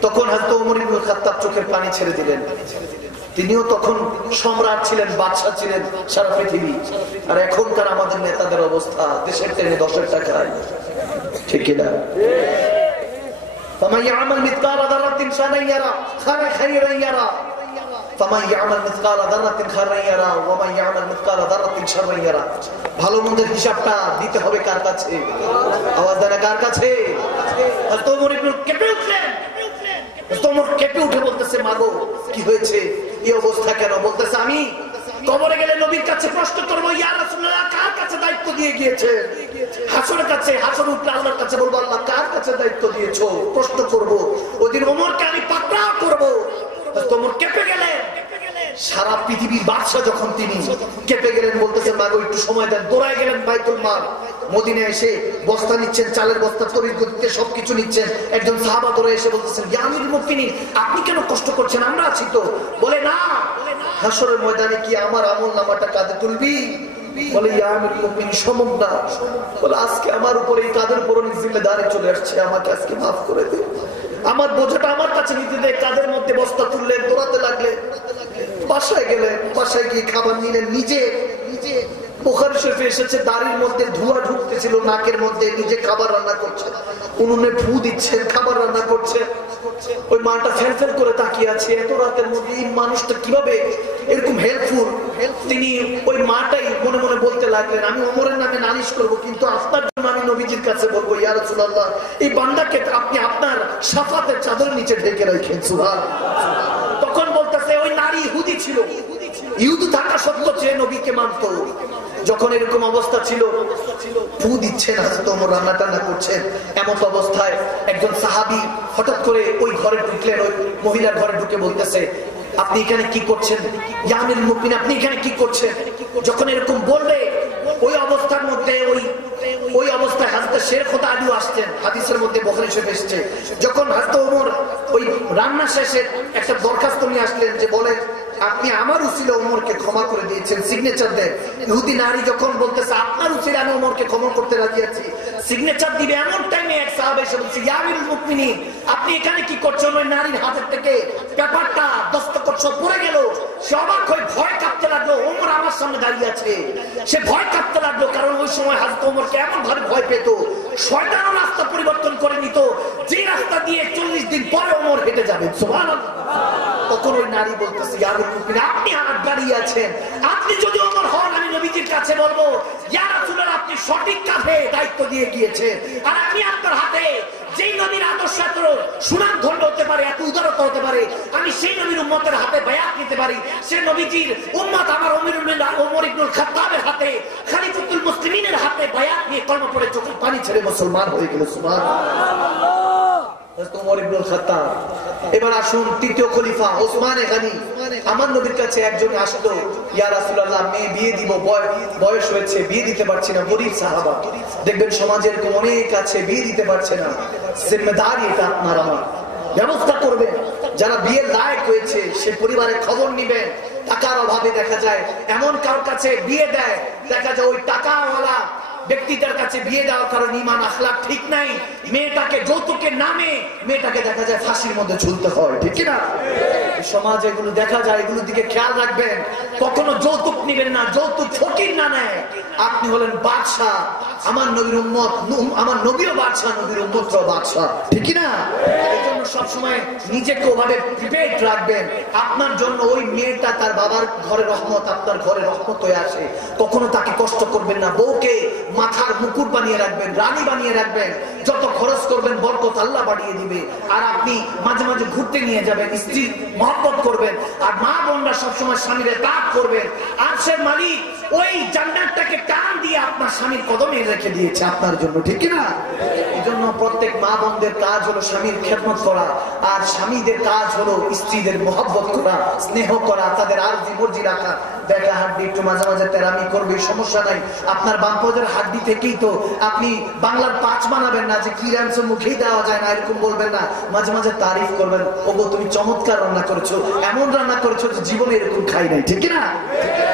তখন হযরত ওমর ইবনে খাত্তাব চোখের পানি ছেড়ে দিলেন। তিনিও তখন সম্রাট ছিলেন, বাদশা ছিলেন সারা পৃথিবী। আর এখনকার আমাদের নেতাদের অবস্থা, দেশের টেনে 10 টাকায়, ঠিক কিনা? فمن يعمل مثقال ذرة شرا يرى خيرا يرى فمن يعمل مثقال ذرة خيرا يرى ومن يعمل مثقال ذرة شرا يرى। ভালো মন্দের হিসাবটা দিতে হবে কার কাছে? আওয়াজ দেন, কার কাছে? হযরত ওমর ইবনে কেঁপে উঠলেন। হযরত ওমর কেঁপে উঠে বলতেছে, মাগো কি হয়েছে, এই অবস্থা কেন? বলতেছে আমি কবরে গেলে নবীর কাছে প্রশ্ন করবো, ইয়া রাসূলুল্লাহ কার কাছে দায়িত্ব দিয়ে গিয়েছে? হাসরের কাছে, হাসর উঠলে আল্লাহর কাছে বলবো, আল্লাহ কার কাছে দায়িত্ব দিয়েছো? প্রশ্ন করবো। ওইদিন ওমরকে আমি পাকড়াও করবো। ওমর কেঁপে গেলেন। সারা পৃথিবীর বাদশা যখন তিনি কেঁপে গেলেন, বলতেছে মাগো একটু সময় দেন। দৌড়ায় গেলেন বাইতুল মাল, মদিনায় এসে বস্তা নিচ্ছেন, চালের বস্তা, তরির গতিতে সবকিছু নিচ্ছেন। একজন সাহাবা দৌড়ে এসে বলতেছেন, ইয়া আমিরুল মুমিনিন আপনি কেন কষ্ট করছেন, আমরা আছি তো। বলে না, হাসরের ময়দানে কি আমার আমল নামাটা কাঁধে তুলবি? বলে ইয়া আমিরুল মুমিনিন সম্ভব না। বলে আজকে আমার উপরে এই কাঁধের উপর অনেক জিম্মেদারি চলে আসছে, আমাকে আজকে মাফ করে দে, আমার বোঝাটা আমার কাছে নিতে দে। কাঁধের মধ্যে বস্তা তুললেন, দৌড়াতে লাগলেন। বাসায় গেলেন, বাসায় গিয়ে খাবার নিলেন। নিজে বুখারী শরীফে এসেছে, দাড়ির মধ্যে ধোঁয়া ঢুকতেছিল নাকের মধ্যে, নিজে খাবার রান্না করছেন, উনুনে ফু দিচ্ছেন, খাবার রান্না করছেন। ওই মাটা ফেল করে তাকিয়ে আছে, এত রাতের মধ্যে এই মানুষটা কিভাবে এরকম হেল্পফুল। তিনি ওই মাটাই মনে মনে বলতে লাগলেন, আমি ওমরের নামে নালিশ করবো, কিন্তু আপনার জন্য আমি নবীজির কাছে বলবো, ইয়া রাসূলুল্লাহ এই বান্দাকে আপনি আপনার শাফাতের চাদরের নিচে ঢেকে রাখেন। সুবহানাল্লাহ। তখন বলতেছে ওই নারী ইহুদি ছিল, ইহুদি থাকা সত্ত্বেও সে নবীকে মানত। যখন এরকম অবস্থা ছিল, ফু দিচ্ছেন, হযরত ওমর রান্না টান্না করছেন, এমন অবস্থায় একজন সাহাবী হঠাৎ করে ওই ঘরে ঢুকলেন। ওই মহিলার ঘরে ঢুকে বলতেছে, আপনি এখানে কি করছেন? ইয়া আমিরুল মুমিনিন আপনি এখানে কি করছেন? যখন এরকম বললে, ওই অবস্থার মধ্যে ওই অবস্থায় হযরত শের খোদা আলী আসছেন, হাদিসের মধ্যে বুখারী শরীফে এসেছে। যখন হযরত ওমর ওই রান্না শেষে একটা দরখাস্ত নিয়ে আসলেন, যে বলেন আপনি আমার উসিলা ওমরকে ক্ষমা করে দিয়েছেন, সিগনেচার দেন। ইহুদি নারী যখন বলতেছে আপনার উসিলা আমি ওমরকে ক্ষমা করতে রাজি আছি, সিগনেচার দিবে, এমন টাইমে এক সাহাবা এসে বলছে, ইয়া আমিরুল মুমিনিন আপনি এখানে কি করছেন? ওই নারীর হাতের থেকে পেপারটা দস্তখত সব পড়ে গেল। সে অবাক হয়ে ভয় কাঁপতে লাগলো, ওমর আমার সামনে দাঁড়িয়ে আছে। সে ভয় কাঁপতে লাগলো, কারণ ওই সময় হযরত ওমরকে এমন ভাবে ভয় পেত, শয়তানও রাস্তা পরিবর্তন করে নিত, যে রাস্তা দিয়ে 40 দিন পরে ওমর হেঁটে যাবে। সুবহানাল্লাহ। তখন ওই নারী বলতেছে, ইয়া রাসূলুল্লাহ, আপনি আর দাঁড়িয়ে আছেন, আপনি যদি ওমর হন আমি নবীজির কাছে বলবো, ইয়া রাসূলুল্লাহ, আপনি সঠিক কাঁধে দায়িত্ব দিয়ে গিয়েছেন, আর আমি আপনার হাতে যেই নবীর আদর্শ এত সুনামধন্য হতে পারে, এত উদারতা হতে পারে, আমি সেই নবীর উম্মতের হাতে বায়াত নিতে পারি। সে নবীজির উম্মত আমার ওমর ইবনুল খাত্তাবের হাতে, খলিফাতুল মুসলিমিনের হাতে বায়াত নিয়ে কলমা পড়ে চোখের পানি ছেড়ে মুসলমান হয়ে গেল। সুবহানাল্লাহ। ওমর ইবনুল খাত্তাব। এবার আসুন তৃতীয় খলিফা ওসমানে গনি। আমার নবীর কাছে একজন আসলো, ইয়া রাসূলুল্লাহ, মেয়ে বিয়ে দিব, বয়স হয়েছে, বিয়ে দিতে পারছি না। গরীব সাহাবা, দেখবেন সমাজের অনেক আছে বিয়ে দিতে পারছে না। জিম্মেদারি এটা আপনার আমার, ব্যবস্থা করবেন। যারা বিয়ের লায়ক হয়েছে সে পরিবারের খবর নিবেন। টাকার অভাবে দেখা যায় এমন কারোর কাছে বিয়ে দেয়, দেখা যায় ওই টাকাওয়ালা ব্যক্তিটার কাছে বিয়ে দেওয়ার কারণে ঈমান আখলাক ঠিক নাই, মেয়েটাকে যৌতুকের নামে মেয়েটাকে দেখা যায় ফাঁসির মধ্যে ঝুলতে হয়, ঠিক না? সমাজে এগুলো দেখা যায়, এগুলোর দিকে খেয়াল রাখবেন। কখনো যৌতুক নিবেন না, যৌতুক ফকির না নেয়। আপনি হলেন বাদশাহ, আমার নবীর উম্মত, আমার নবীও বাদশাহ, নবীর উম্মতরাও বাদশাহ, ঠিক না? এই জন্য সবসময় নিজেকে ওভাবে প্রিপেয়ার্ড রাখবেন। আপনার জন্য ওই মেয়েটা তার বাবার ঘরে রহমত, আপনার ঘরে রহমত হয়ে আসে। কখনো তাকে কষ্ট করবেন না। বউকে মাথার মুকুট বানিয়ে রাখবেন, রানী বানিয়ে রাখবেন। যত খরচ করবেন বরকত আল্লাহ বাড়িয়ে দিবে। আর আপনি মাঝে মাঝে ঘুরতে নিয়ে যাবেন, স্ত্রী মহব্বত করবেন। আর মা বোনরা সবসময় স্বামীর তাক করবেন। আরশের মালিক ওই জান্নাতটাকে টান দিয়ে আপনার স্বামীর কদমে রেখে দিয়েছে আপনার জন্য, ঠিক না? এই জন্য প্রত্যেক মা বোনদের কাজ হলো স্বামীর খেদমত করা, আর স্বামীদের কাজ হলো স্ত্রীদের মহব্বত করা, স্নেহ করা, তাদের আরজি মর্জি রাখা। দেখা হাড্ডি একটু মাঝে মাঝে তেরামি করবে, সমস্যা নাই। আপনার বাম পায়ের হাড্ডি থেকেই তো আপনি বাংলার পাঁচ বানাবেন না যে কি রান্না মুখেই দেওয়া যায় না, এরকম বলবেন না। মাঝে মাঝে তারিফ করবেন, ওগো তুমি চমৎকার রান্না করেছো, এমন রান্না করেছো যে জীবনে এরকম খাই নাই, ঠিক না?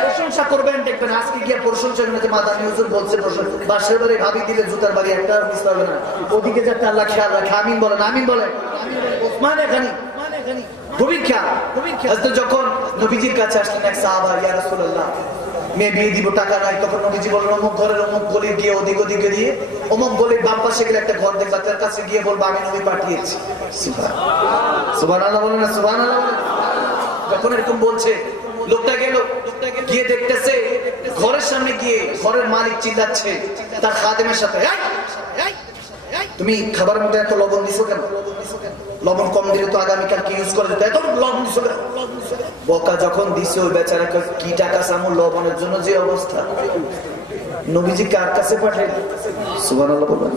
প্রশংসা করবেন, দেখবেন আজকে গিয়ে প্রশংসা করবেন যে মাদানী হুজুর বলছে, বাসের বাড়ি ভাবি দিলে জুতার বাড়ি একটা মিস হবে না। ওদিকে যাতে আল্লাহ খেয়াল রাখে। আমিন বলেন, আমিন বলেন। ওসমানে গনি গভীর খেয়াল। যখন নবীজির কাছে আসলেন এক সাহাবা, ইয়া রাসূলুল্লাহ, মেয়ে বিয়ে দিব, টাকা নাই। তখন নবীজি বললেন, অমুক ঘরের অমুক গলি গিয়ে ওদিকে দিয়ে অমুক গলির বাম পাশে গেলে একটা ঘর দেখবা, তার কাছে গিয়ে বলবো আমি নবী পাঠিয়েছি। সুবহানাল্লাহ বলেন না? সুবহানাল্লাহ বলেন। যখন এরকম বলছে, লোকটা গেল, গিয়ে দেখতেছে ঘরের সামনে গিয়ে ঘরের মালিক চিল্লাচ্ছে তার খাদেমের সাথে, তুমি খাবারের মধ্যে এত লবণ দিছো কেন? লবণ কম দিলে তো আগামীকাল কি ইউজ করে যেত, এত লবণ দিছো কেন? বকা যখন দিছে ওই বেচারা কি টাকা সামুর লবণের জন্য যে অবস্থা। নবীজি কার কাছে পাঠাই? সুবহানাল্লাহ বলবেন।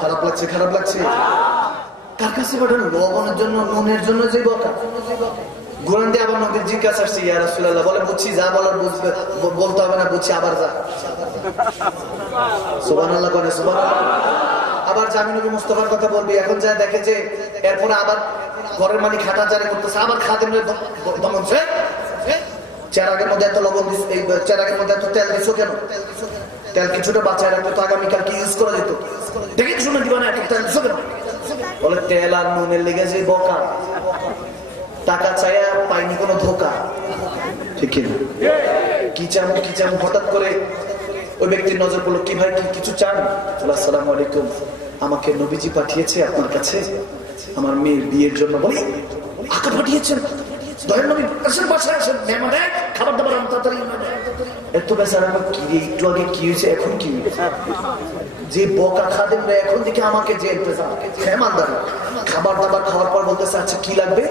খারাপ লাগছে, খারাপ লাগছে। কার কাছে পাঠানো? লবণের জন্য, নুনের জন্য যে বকা। গোলান দিয়ে আবার নবীর জিজ্ঞাসা আসছে, ইয়া রাসূলুল্লাহ, বলে বুঝছি, যা বলার বলতে হবে না, বুঝছি, আবার যা। সুবহানাল্লাহ বলে, সুবহানাল্লাহ। আবার জামি নবী মুস্তাফার কথা বলবি, এখন যা দেখে যে এরপরে আবার ঘরের মালিক হাঁটা জারি করতেছে, আবার খাদেমের দমনছে, চেরাগের মধ্যে এত লবণ দিস, এই চেরাগের মধ্যে এত তেল দিছো কেন? তেল কিছুটা বাঁচায় রাখতো তো আগামীকাল কি ইউজ করা যেত, দেখে শুনে দিবা না, এত তেল দিছো কেন? বলে তেল আর নুনের লেগে যে বকা, টাকা চাইয়া পাইনি কোনো ধোকা, ঠিক না? কি চান হঠাৎ করে ওই ব্যক্তির নজর পড়লো, কি ভাই কিছু চান? আসসালামু আলাইকুম, আমাকে নবীজি পাঠিয়েছে আপনার কাছে আমার মেয়ের বিয়ের জন্য। বলি আকা পাঠিয়েছেন? দয়াল নবী আসেন, বাসায় আসেন, মেহমান খাবার দাবার তাড়াতাড়ি। এত বেচারা কি একটু আগে কি হয়েছে, এখন কি হয়েছে? যে বকা খাদেম রে এখন থেকে আমাকে যে মেহমানদারি খাবার দাবার খাওয়ার পর বলতেছে, আচ্ছা কি লাগবে?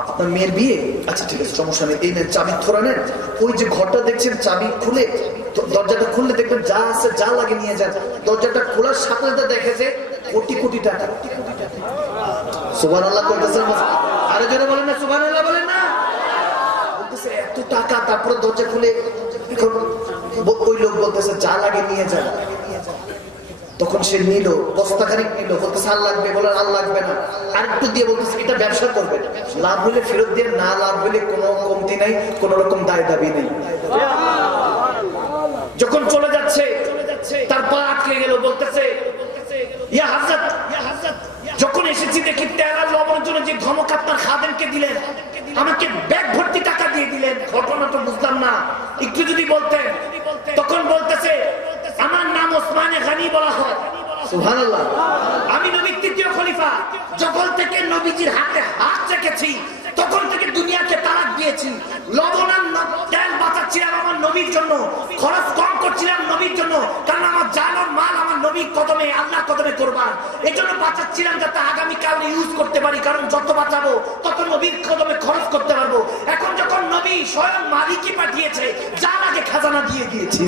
আপনার মেয়ের বিয়ে, আচ্ছা ঠিক আছে, সমস্যা নেই, এই নেন চাবি থোড়া নেন। ওই যে ঘরটা দেখছেন, চাবি খুলে দরজাটা খুললে দেখবেন যা আছে যা লাগে নিয়ে যান। দরজাটা খোলার সাথে সাথে দেখে যে কোটি কোটি টাকা। সুবহানাল্লাহ করতেছেন, আরে জোরে বলেন না, সুবহানাল্লাহ বলেন না। বলতেছে এত টাকা, তারপরে দরজা খুলে ওই লোক বলতেছে যা লাগে নিয়ে যান। তখন সে নিল, বস্তাখানিক নিল, বলতেছে আর লাগবে, বলে আর লাগবে না, আরেকটু দিয়ে বলতেছে এটা ব্যবসা করবে, লাভ হলে ফেরত দিয়ে, না লাভ হলে কোনো কমতি নাই, কোন রকম দায় দাবি নেই। যখন চলে যাচ্ছে তার পা আটকে গেল, বলতেছে ইয়া হযরত, যখন এসেছি দেখি তেল আর লবণের জন্য যে ধমক আপনার খাদেমকে দিলেন, আমাকে ব্যাগ ভর্তি টাকা দিয়ে বলতেন, তখন বলতেছে আমার নাম ওসমানে গনি বলা হয়। সুবহানাল্লাহ। আমি নবীর তৃতীয় খলিফা, যখন থেকে নবীজির হাতে হাত রেখেছি তখন থেকে দুনিয়াকে তালাক দিয়েছি। লবণ আর তেল বাঁচাচ্ছিলাম আমার নবীর জন্য, খরচ কম করছিলাম নবীর জন্য, কারণ আমার জান আর মাল আমার নবীর কদমে, আল্লাহ কদমে কোরবান। এই জন্য বাঁচাচ্ছিলাম যাতে আগামীকাল ইউজ করতে পারি, কারণ যত বাঁচাবো তত নবীর কদমে খরচ করতে পারবো। এখন যখন নবী স্বয়ং মালিকই পাঠিয়েছে, যার আগে খাজানা দিয়ে দিয়েছি।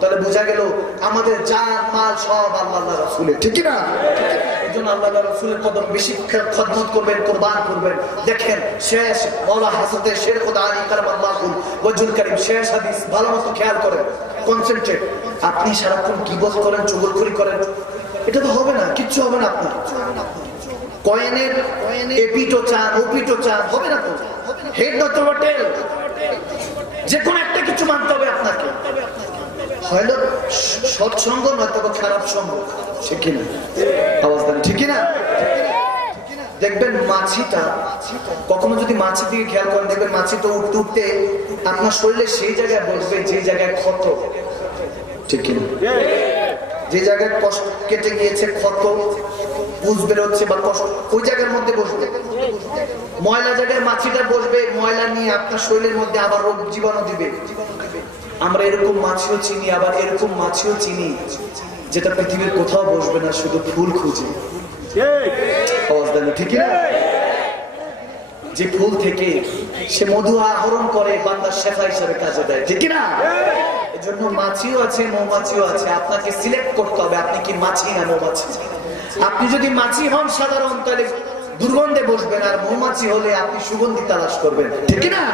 তাহলে বোঝা গেল আমাদের জান মাল সব আল্লাহ রাসূলের, ঠিক না? এই জন্য আল্লাহ রাসূলের কদম বেশি খেদমত করবেন, কুরবান করবেন। দেখেন শেষ মাওলানা হযরতে শেখ খুদা আলী কারামাল্লাহু ওয়াজহুল কারীম শেষ হাদিস ভালো মতো খেয়াল করেন, কনসেন্ট্রেট। আপনি সারাক্ষণ গীবত করেন, চুগলখড়ি করেন, এটা তো হবে না, কিচ্ছু হবে না। আপনার কয়েনের এপিটো চান ওপিটো চান, হবে না তো। হেড নয়তো টেল, যে কোনো একটা কিছু মানতে হবে আপনাকে। হয়তো সৎসঙ্গ নয়তো খারাপ সঙ্গ, ঠিক কিনা? আওয়াজ দেন, ঠিক কিনা? দেখবেন মাছিটা কখনো যদি মাছির দিকে খেয়াল করেন, দেখবেন মাছি তো উঠতে উঠতে আপনার শরীরে সেই জায়গায় বসবে যে জায়গায় ক্ষত, ঠিক কিনা? যে জায়গায় কষ্ট কেটে গিয়েছে, ক্ষত পুজ বেরোচ্ছে বা কষ্ট, ওই জায়গার মধ্যে বসবে। ময়লা জায়গায় মাছিটা বসবে, ময়লা নিয়ে আপনার শরীরের মধ্যে আবার রোগ জীবাণু দিবে। আমরা এরকম মাছিও চিনি, আবার এরকম মাছিও চিনি যেটা পৃথিবীর কোথাও বসবে না, শুধু ফুল খুঁজে। ঠিক না? যে ফুল থেকে সে মধু আহরণ করে বান্দার শেফা হিসেবে কাজে দেয়, ঠিক না? এই জন্য মাছিও আছে, মৌমাছিও আছে। আপনাকে সিলেক্ট করতে হবে আপনি কি মাছি না মৌমাছি। আপনি যদি মাছি হন সাধারণ, তাহলে দুর্গন্ধে বসবেন, আর মৌমাছি হলে আপনি সুগন্ধি তালাশ করবেন, ঠিক না?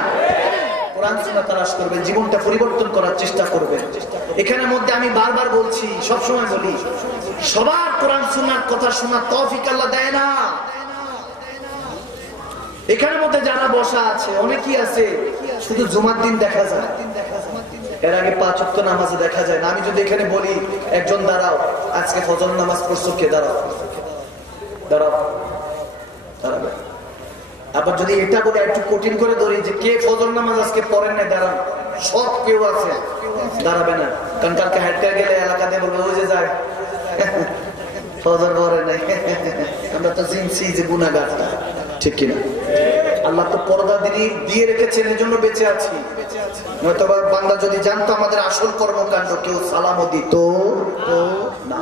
কোরআন সুন্নাহ তালাশ করবেন, জীবনটা পরিবর্তন করার চেষ্টা করবেন। এখানের মধ্যে আমি বারবার বলছি, সবসময় বলি, সবার কোরআন সুন্নাহর কথা শোনার তৌফিক আল্লাহ দেয় না। এখানের মধ্যে যারা বসা আছে, অনেকেই আছে শুধু জুমার দিন দেখা যায়, এর আগে 5 ওয়াক্ত নামাজে দেখা যায় না। আমি যদি এখানে বলি একজন দাঁড়াও, আজকে ফজর নামাজ পড়ছো, কে দাঁড়াও? দাঁড়াও, দাঁড়াবে। আবার যদি এটা বলে একটু কঠিন করে ধরি যে কে ফজর নামাজ আজকে পড়েন না, দাঁড়ান। সব কেউ আছে, দাঁড়াবে না, কারণ কালকে হাঁটতে গেলে এলাকাতে বলবে ওই যে যায় ফজর পড়ে নাই। আমরা তো চিনছি যে গুনাহগারটা, ঠিক কিনা? আল্লাহ তো পর্দা দিয়ে রেখেছেন, এর জন্য বেঁচে আছি। নয়তো বান্দা যদি জানতো আমাদের আসল কর্মকাণ্ড, কেউ সালামও দিত না।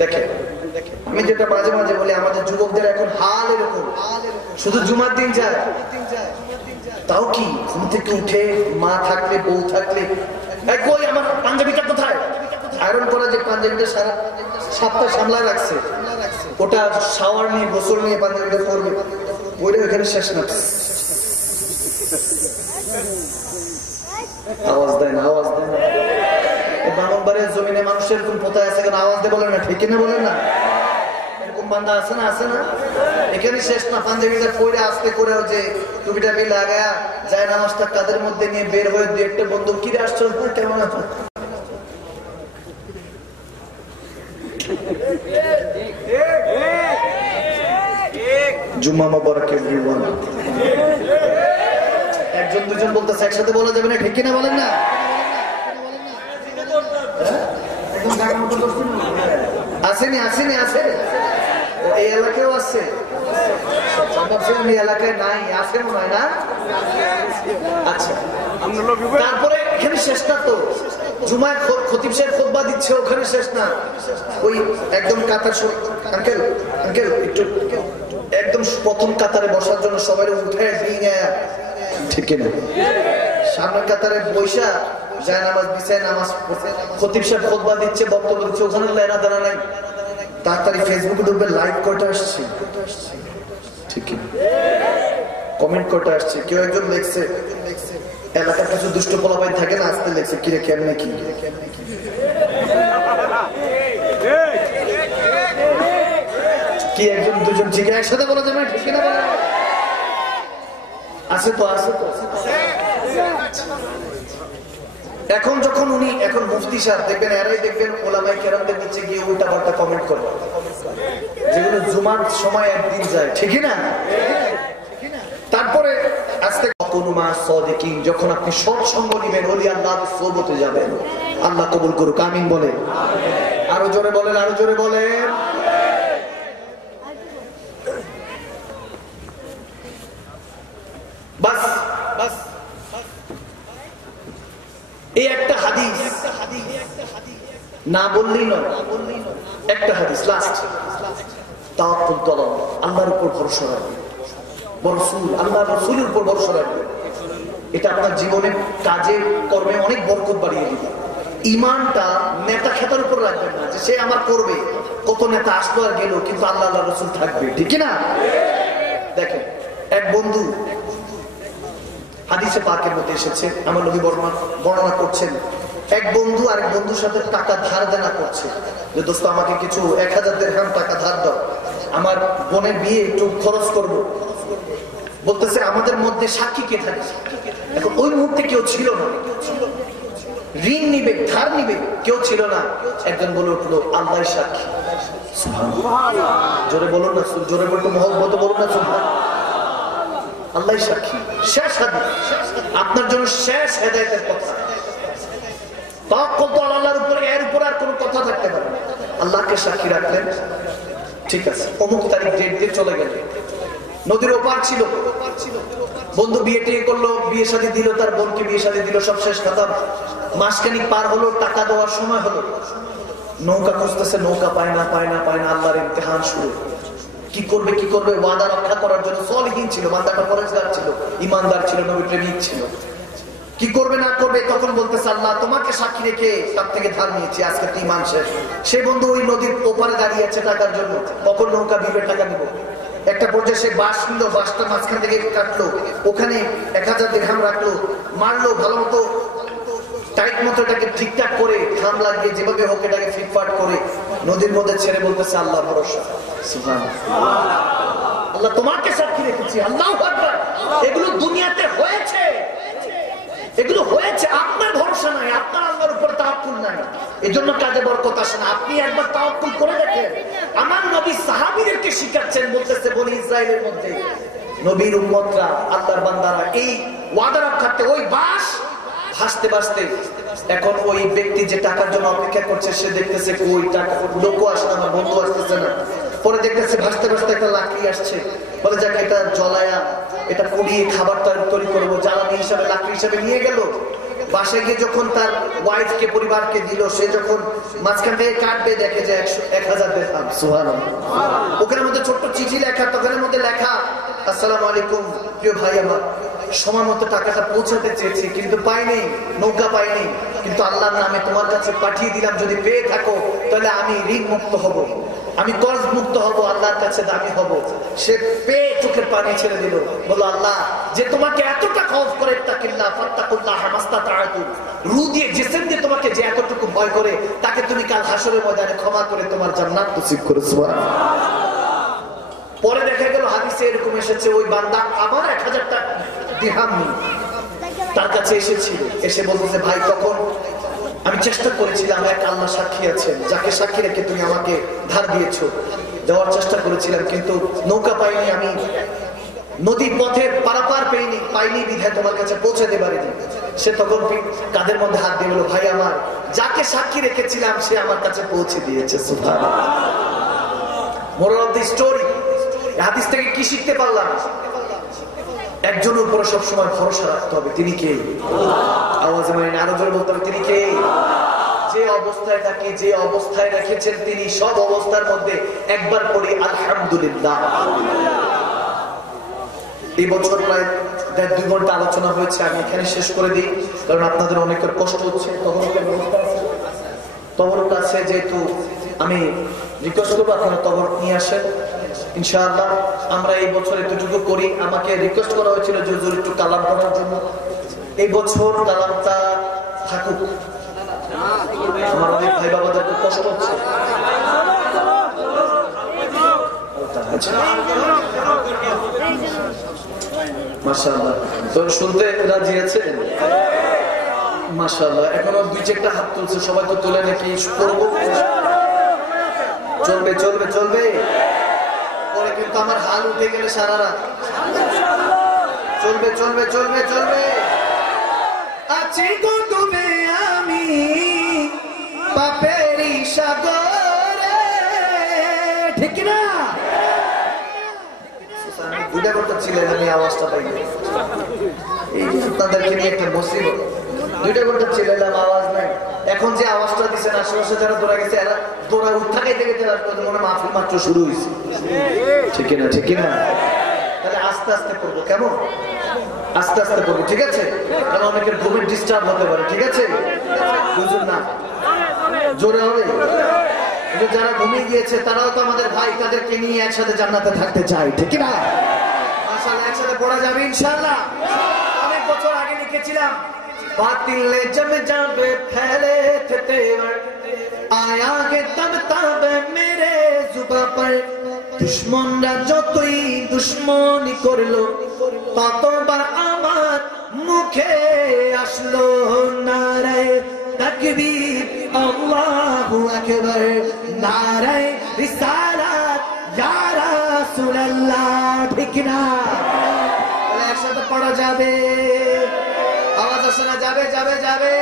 দেখেন আমি যেটা মাঝে মাঝে বলি, আমাদের যুবকদের এখন হাল এরকম, শুধু জুমার দিন যায়, তাও কি ঘুম থেকে উঠে মা থাকলে, বউ থাকলে, কই আমার পাঞ্জাবিটা কোথায়? আয়রন করা যে পাঞ্জাবিটা সারা সপ্তাহ সামলায় রাখছে, ওটা শাওয়ার নিয়ে গোসল নিয়ে পাঞ্জাবিটা পরবে, ওইটা ওইখানে শেষ না। আওয়াজ দেয় না, আওয়াজ দেয় না। ব্রাহ্মণবাড়িয়ার জমিনে মানুষের এরকম পোতায় আছে, কেন আওয়াজ দিয়ে বলেন না, ঠিক কিনা বলেন না? এরকম বান্দা আছে না, আছে না? এখানে শেষ না। পাঞ্জাবিটা পরে আস্তে করে যে টুপিটা বি লাগায়া যায়, নামাজটা কাদের মধ্যে নিয়ে বের হয়ে দু একটা বন্ধু, কিরে আসছো, কেমন আছো? জুম্মা মোবারক এভরিওয়ান। একজন দুজন বলতেছে, একসাথে বলা যাবে না, ঠিক কিনা বলেন না? আসেনি, আসেনি, আসে এই এলাকায়ও আসছে, এই এলাকায় নাই, আসে মনে হয় না? আচ্ছা, তারপরে এখানে শেষটা তো জুমায় খতিব সাহেব খুতবা দিচ্ছে, ওখানে শেষ না। ওই একদম কাতার, আঙ্কেল আঙ্কেল একটু একদম প্রথম কাতারে বসার জন্য সবাই উঠে দিয়ে, ঠিক কিনা? সামনের কাতারে বৈশা যায় নামাজ বিছায় নামাজ খতিব সাহেব খুতবা দিচ্ছে, বক্তব্য দিচ্ছে, ওখানে লেনা দেনা নাই। তাড়াতাড়ি ফেসবুকে ঢুকবে, লাইক কয়টা আসছে, ঠিক কিনা? কমেন্ট কয়টা আসছে? কেউ একজন লিখছে, এলাকার কিছু দুষ্ট পোলাপাইন থাকে না, আসতে লিখছে, কিরে কেমনে কি? কি একজন দুজন ঠিক একসাথে বলা যাবে, ঠিক কিনা বলে? আছে তো, আছে তো। এখন যখন উনি, এখন মুফতি সাহেব দেখবেন, এরাই দেখবেন ওলামায়ে কেরামদের নিচে গিয়ে উল্টা পাল্টা কমেন্ট করে, যেগুলো জুমার সময় একদিন যায়, ঠিক না? তারপরে আজকে ফাকুনু মা সাদিকিন, যখন আপনি সৎসঙ্গ নেবেন ওলি আল্লাহর সোহবতে যাবেন। আল্লাহ কবুল করুক, আমিন বলেন। আরো জোরে বলেন, আরো জোরে বলেন। বাস বাস, এই একটা হাদিস না বললেই নয়, একটা হাদিস লাস্ট। তাওয়াক্কুল করো, আল্লাহর উপর ভরসা রাখবেন, আল্লাহর রাসূলের উপর ভরসা রাখবেন। এটা আপনার জীবনে কাজে কর্মে অনেক বরকত বাড়িয়ে দিবে। ইমানটা নেতা খেতার উপর রাখবেন না যে সে আমার করবে, কত নেতা আসলো আর গেল, কিন্তু আল্লাহ আল্লাহ রাসূল থাকবে, ঠিক না? দেখেন, এক বন্ধু হাদিসে পাকের মধ্যে এসেছে, আমার নবী বর্ণনা করছেন, এক বন্ধু আরেক বন্ধুর সাথে টাকা ধার দেনা করছে যে দোস্ত আমাকে কিছু 1000 দিরহাম টাকা ধার দাও, আমার বোনের বিয়ে একটু খরচ করব। বলতেছে আমাদের মধ্যে সাক্ষী কে থাকে? এখন ওই মুহূর্তে কেউ ছিল না, ঋণ নিবে ধার নিবে কেউ ছিল না। একজন বলে উঠলো আল্লাহ সাক্ষী। জোরে বলুন না, জোরে বলতো মহব্বত বলুন না, আল্লাহ সাক্ষী। শেষ হাদিস, আপনার জন্য শেষ হেদায়েতের কথা। তাওয়াক্কুল তো আল্লাহর উপরে, এর উপর আর কোনো কথা থাকতে পারে না। আল্লাহকে সাক্ষী রাখলেন, ঠিক আছে অমুক তারিখ ডেট দিয়ে চলে গেল, নদীর ওপার ছিল, বন্ধু বিয়ে টিয়ে করলো, বিয়ে শাদী দিল, তার বোনকে বিয়ে শাদী দিল, সব শেষ খতম। মাসখানিক পার হলো, টাকা দেওয়ার সময় হলো, নৌকা খুঁজতেছে, নৌকা পায় না পায় না পায় না, আল্লাহর ইমতিহান শুরু। কি করবে কি করবে, ওয়াদা রক্ষা করার জন্য সলিহীন ছিল, বান্দাটা পরেজগার ছিল, ইমানদার ছিল, নবী প্রেমিক ছিল। কি করবে না করবে, তখন বলতেছে আল্লাহ তোমাকে সাক্ষী রেখে তার থেকে ধার নিয়েছি, আজকে তুই ইমান শেষ। সে বন্ধু ওই নদীর ওপারে দাঁড়িয়ে আছে টাকার জন্য, কখন নৌকা বিবে টাকা নিব। একটা পর্যায়ে সে বাঁশ নিল, বাঁশটা মাঝখান থেকে কাটলো, ওখানে 1000 দিরহাম রাখলো, মারলো ভালো মতো, টাইট মতো এটাকে ঠিকঠাক করে খাম লাগিয়ে যেভাবে হোক এটাকে ফিটফাট করে নদীর মধ্যে ছেড়ে বলতেছে আল্লাহ ভরসা। সুবহানাল্লাহ, আল্লাহ তোমাকে সাক্ষী রেখেছি। আল্লাহু আকবার। এগুলো দুনিয়াতে হয়েছে, এগুলো হয়েছে, আপনার ভরসা নাই, আপনার আল্লাহর উপর তাওয়াক্কুল নাই, এজন্য কাজে বরকত আসে না। আপনি একবার তাওয়াক্কুল করে দেখেন। আমার নবী সাহাবীদেরকে শিখাচ্ছেন, বলতেছে বনি ইসরাইলের মধ্যে নবীর উম্মতরা, আল্লাহর বান্দারা এই ওয়াদা রক্ষার্থে ওই বাস ভাসতে ভাসতে, এখন ওই ব্যক্তি যে টাকার জন্য অপেক্ষা করছে সে দেখতেছে ওই টাকা লোকও আসে না, আমার বন্ধু আসতেছে না। পরে দেখতেছে ভাসতে ভাসতে একটা লাকড়ি আসছে, বলে যাক এটা জ্বলায়া এটা পুড়িয়ে খাবার তৈরি করবো, জ্বালানি হিসাবে লাকড়ি হিসাবে নিয়ে গেল। বাসায় গিয়ে যখন তার ওয়াইফকে পরিবারকে দিল, সে যখন মাঝখান থেকে কাটবে দেখে যে 1000 দিরহাম। সুবহানাল্লাহ। ওখানের মধ্যে ছোট্ট চিঠি লেখা, তখনের মধ্যে লেখা আসসালামু আলাইকুম প্রিয় ভাই আমার, সময় মতো টাকাটা পৌঁছাতে চেয়েছি কিন্তু পাইনি, নৌকা পাইনি, কিন্তু আল্লাহর নামে তোমার কাছে পাঠিয়ে দিলাম, যদি পেয়ে থাকো তাহলে আমি ঋণ মুক্ত হব, আমি কর্জ মুক্ত হব, আল্লাহর কাছে দামি হব। সে পেয়ে চোখের পানি ছেড়ে দিল, বলল আল্লাহ যে তোমাকে এতটা খৌফ করে, তাকিল্লাহ ফাত্তাকুল্লাহ মাস্তাতাআতুম, রূহ দিয়ে জিসম দিয়ে তোমাকে যে এতটুকু ভয় করে, তাকে তুমি কাল হাসরের ময়দানে ক্ষমা করে তোমার জান্নাত নসিব করে। সুবহানাল্লাহ। পরে দেখা গেল হাদিসে এরকম এসেছে, ওই বান্দা আবার 1000 দিরহাম তার কাছে এসেছিল, এসে বলতেছে ভাই তখন আমি চেষ্টা করেছিলাম, এক আল্লাহ সাক্ষী আছেন যাকে সাক্ষী রেখে তুমি আমাকে ধার দিয়েছো, দেওয়ার চেষ্টা করেছিলাম কিন্তু নৌকা পাইনি, আমি নদীর পথের পারাপার পাইনি বিধায় তোমার কাছে পৌঁছাতে পারিনি। সে তখন কাঁধের মধ্যে হাত দিয়ে বলল ভাই আমার যাকে সাক্ষী রেখেছিলাম সে আমার কাছে পৌঁছে দিয়েছে। সুবহানাল্লাহ। মোরাল অফ দ্য স্টোরি, হাদিস থেকে কি শিখতে পারলাম? একজনের উপরে সবসময় ভরসা রাখতে হবে, তিনি কে? আওয়াজে মানে আরো জোরে বলতে হবে, তিনি কে? যে অবস্থায় থাকে, যে অবস্থায় রেখেছেন তিনি, সব অবস্থার মধ্যে একবার পড়ি আলহামদুলিল্লাহ। এই বছর প্রায় 1.5-2 ঘন্টা আলোচনা হয়েছে, আমি এখানে শেষ করে দিই কারণ আপনাদের অনেকের কষ্ট হচ্ছে। তবরক আছে, যেহেতু আমি রিকোয়েস্ট করবো আপনারা তবরক নিয়ে আসেন ইনশাআল্লাহ। আমরা এই বছর এতটুকু করি, আমাকে রিকোয়েস্ট করা হয়েছিল যে হুজুর একটু কালাম করার জন্য, এই বছর কালামটা থাকুক, আমার অনেক ভাই বাবাদের খুব কষ্ট হচ্ছে। মাশাআল্লাহ, তো শুনতে রাজি আছেন? মাশাআল্লাহ, এখনো 2-4টা হাত তুলছে, সবাই তো তোলে নাকি? করবো, চলবে চলবে চলবে, পরে কিন্তু আমার হাল উঠে গেলে সারা রাত চলবে। চলবে চলবে চলবে চলবে। আছি গো ডুবে আমি পাপেরই সাগরে, ঠিক না? দুটা কথা ছিলেন, আমি আওয়াজটা পাই এই আপনাদেরকে নিয়ে একটা মুসিবত। দুইটা কথা ছিলাম, আওয়াজ নাই। এখন যে আওয়াজটা দিচ্ছেন আশেপাশে যারা দৌড়া গেছে এরা দৌড়া উঠাকে থেকে মনে মাহফিল মাত্র শুরু হয়েছে, ঠিক না? ঠিক না? তাহলে আস্তে আস্তে করবো, কেমন? আস্তে আস্তে করবো, ঠিক আছে? কারণ অনেকের ঘুমের ডিস্টার্ব হতে পারে, ঠিক আছে? বুঝুন না, জোরে হবে। যারা ঘুমিয়ে গিয়েছে তারাও তো আমাদের ভাই, তাদেরকে নিয়ে একসাথে জান্নাতে থাকতে চাই, ঠিক না? মাশাআল্লাহ, একসাথে পড়া যাবে ইনশাআল্লাহ। অনেক বছর আগে লিখেছিলাম, बातिलें जम जावे फैले थे तेवर, आया गे तब तब मेरे जुबा पर, दुश्मनरा যতই দুশ্মনী করলো ততবার আমার মুখে আসলো নারায়ে তাকবীর আল্লাহু আকবার, নারায়ে রিসালাত ইয়া রাসূলুল্লাহ, ঠিক না? একসাথে পড়া যাবে, আওয়াজ আসে না? যাবে যাবে যাবে।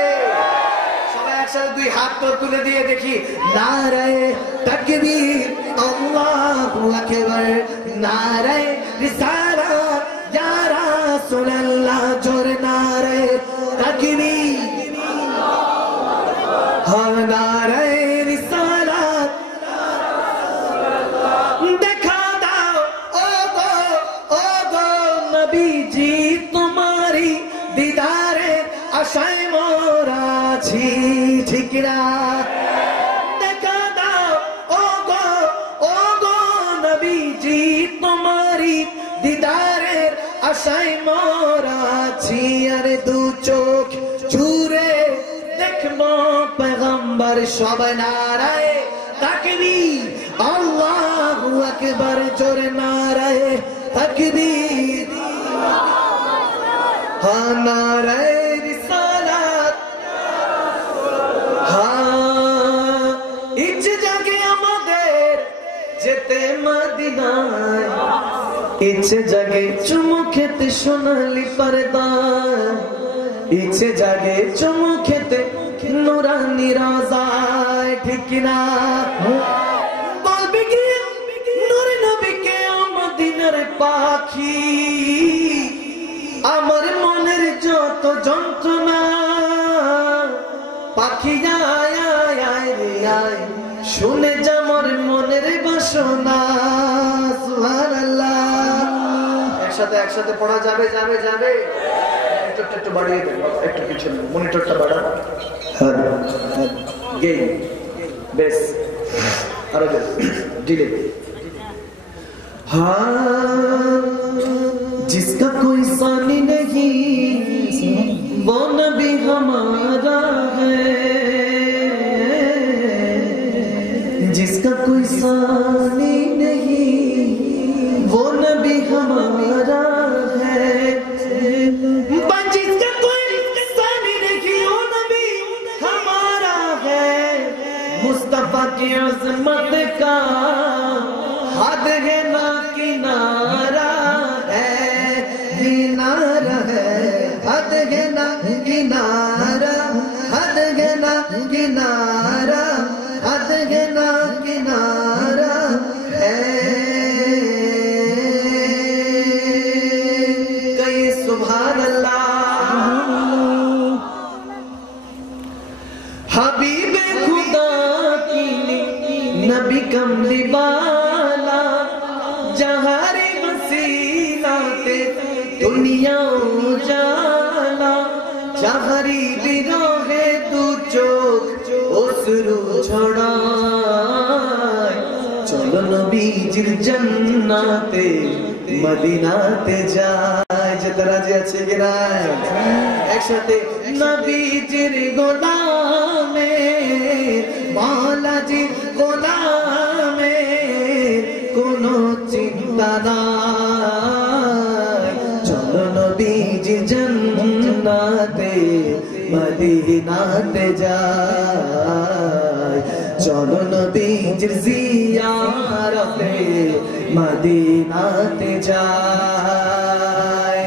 সবাই একসাথে দুই হাত তো তুলে দিয়ে দেখি, নারায়ে তাকবীর আল্লাহু আকবার, নারায়ে রিসালাত ইয়া রাসূলুল্লাহ, জোরে নারায়ে তাকবীর, হ্যাঁ নারায়ে রিসালাত। দেখা দাও ও গো নবীজি, তোমারি দিদারে আশায় মোরা আছি, ঠিক না? দেখা দাও ও গো নবীজি, তোমারি দিদারের আশায় মোরা আছি, আরে দু চোখ জুড়ে দেখবো পয়গম্বর, সব নারায়ে তাকবীর আল্লাহু আকবার, জোরে নারায়ে তাকবীর, हाँ नाराए रिसालत, हाँ इच्छे जागे আমাদের যেতে মদিনায়, ইচ্ছে জাগে চুমু খেতে সোনালি পর্দায়, ইচ্ছে জাগে চুমু খেতে নুরানি রোজায়, ঠিক না? বলবি কি নূর নবীকে মদিনার পাখি, আমার মনের যত যন্ত্রণা, পাখি আয় আয় আয় রে আয়, শুনে যামর মনের বাসনা, সুবহানাল্লাহ। একসাথে একসাথে পড়া যাবে যাবে যাবে। মনিটরটা একটু বাড়িয়ে দেন, একটু পিছনে মনিটরটা বাড়ান, গেইন বেশ, আরো ডিলে। हाँ जिसका कोई सानी नहीं वो नबी हमारा है, जिसका कोई सानी नहीं वो नबी हमारा है, जिसका कोई सानी नहीं वो नबी हमारा है, मुस्तफा की अज़मत का हद है ना किनारा है, किनारा है, हद है ना किनारा, हद है ना किनारा, हद है ना किनारा है। कई सुभान अल्लाह। हबीबे खुदा की नबी कमली वाला, जहारे वसीलाते दुनिया उजाला, जहारी बिरोहे तू चोक ओसरू छड़ाए, चलो नबीजिर जन्नाते मदीनाते जाए, जतरा जे আছে কিনা একসাথে নবীজির গোলামে, মাওলাজির গোলামে কোনো চিন্তা নাই, চলো নবীজি জান্নাতে মদিনাতে যায়, চলো নবীজির জিয়ারতে মদিনাতে যায়।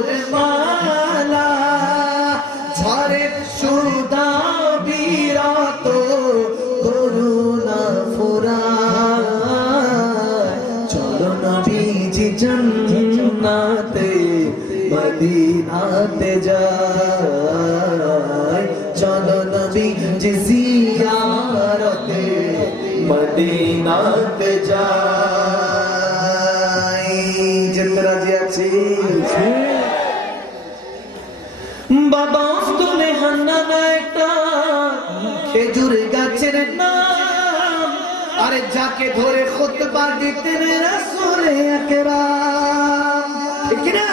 সুর মালা ঝরে সুদা বিরত করুণা ফুরায় চলো নবীজি জান্নাতে মদিনাতে যায় চলো নবীজি জিয়ারতে মদিনাতে যায় যেতে রাজি আছিস বাবা তুলে হান্নান একটা খেজুর গাছের নাম আরে যাকে ধরে খুতবা দিতেন রাসূল আকরাম ঠিক না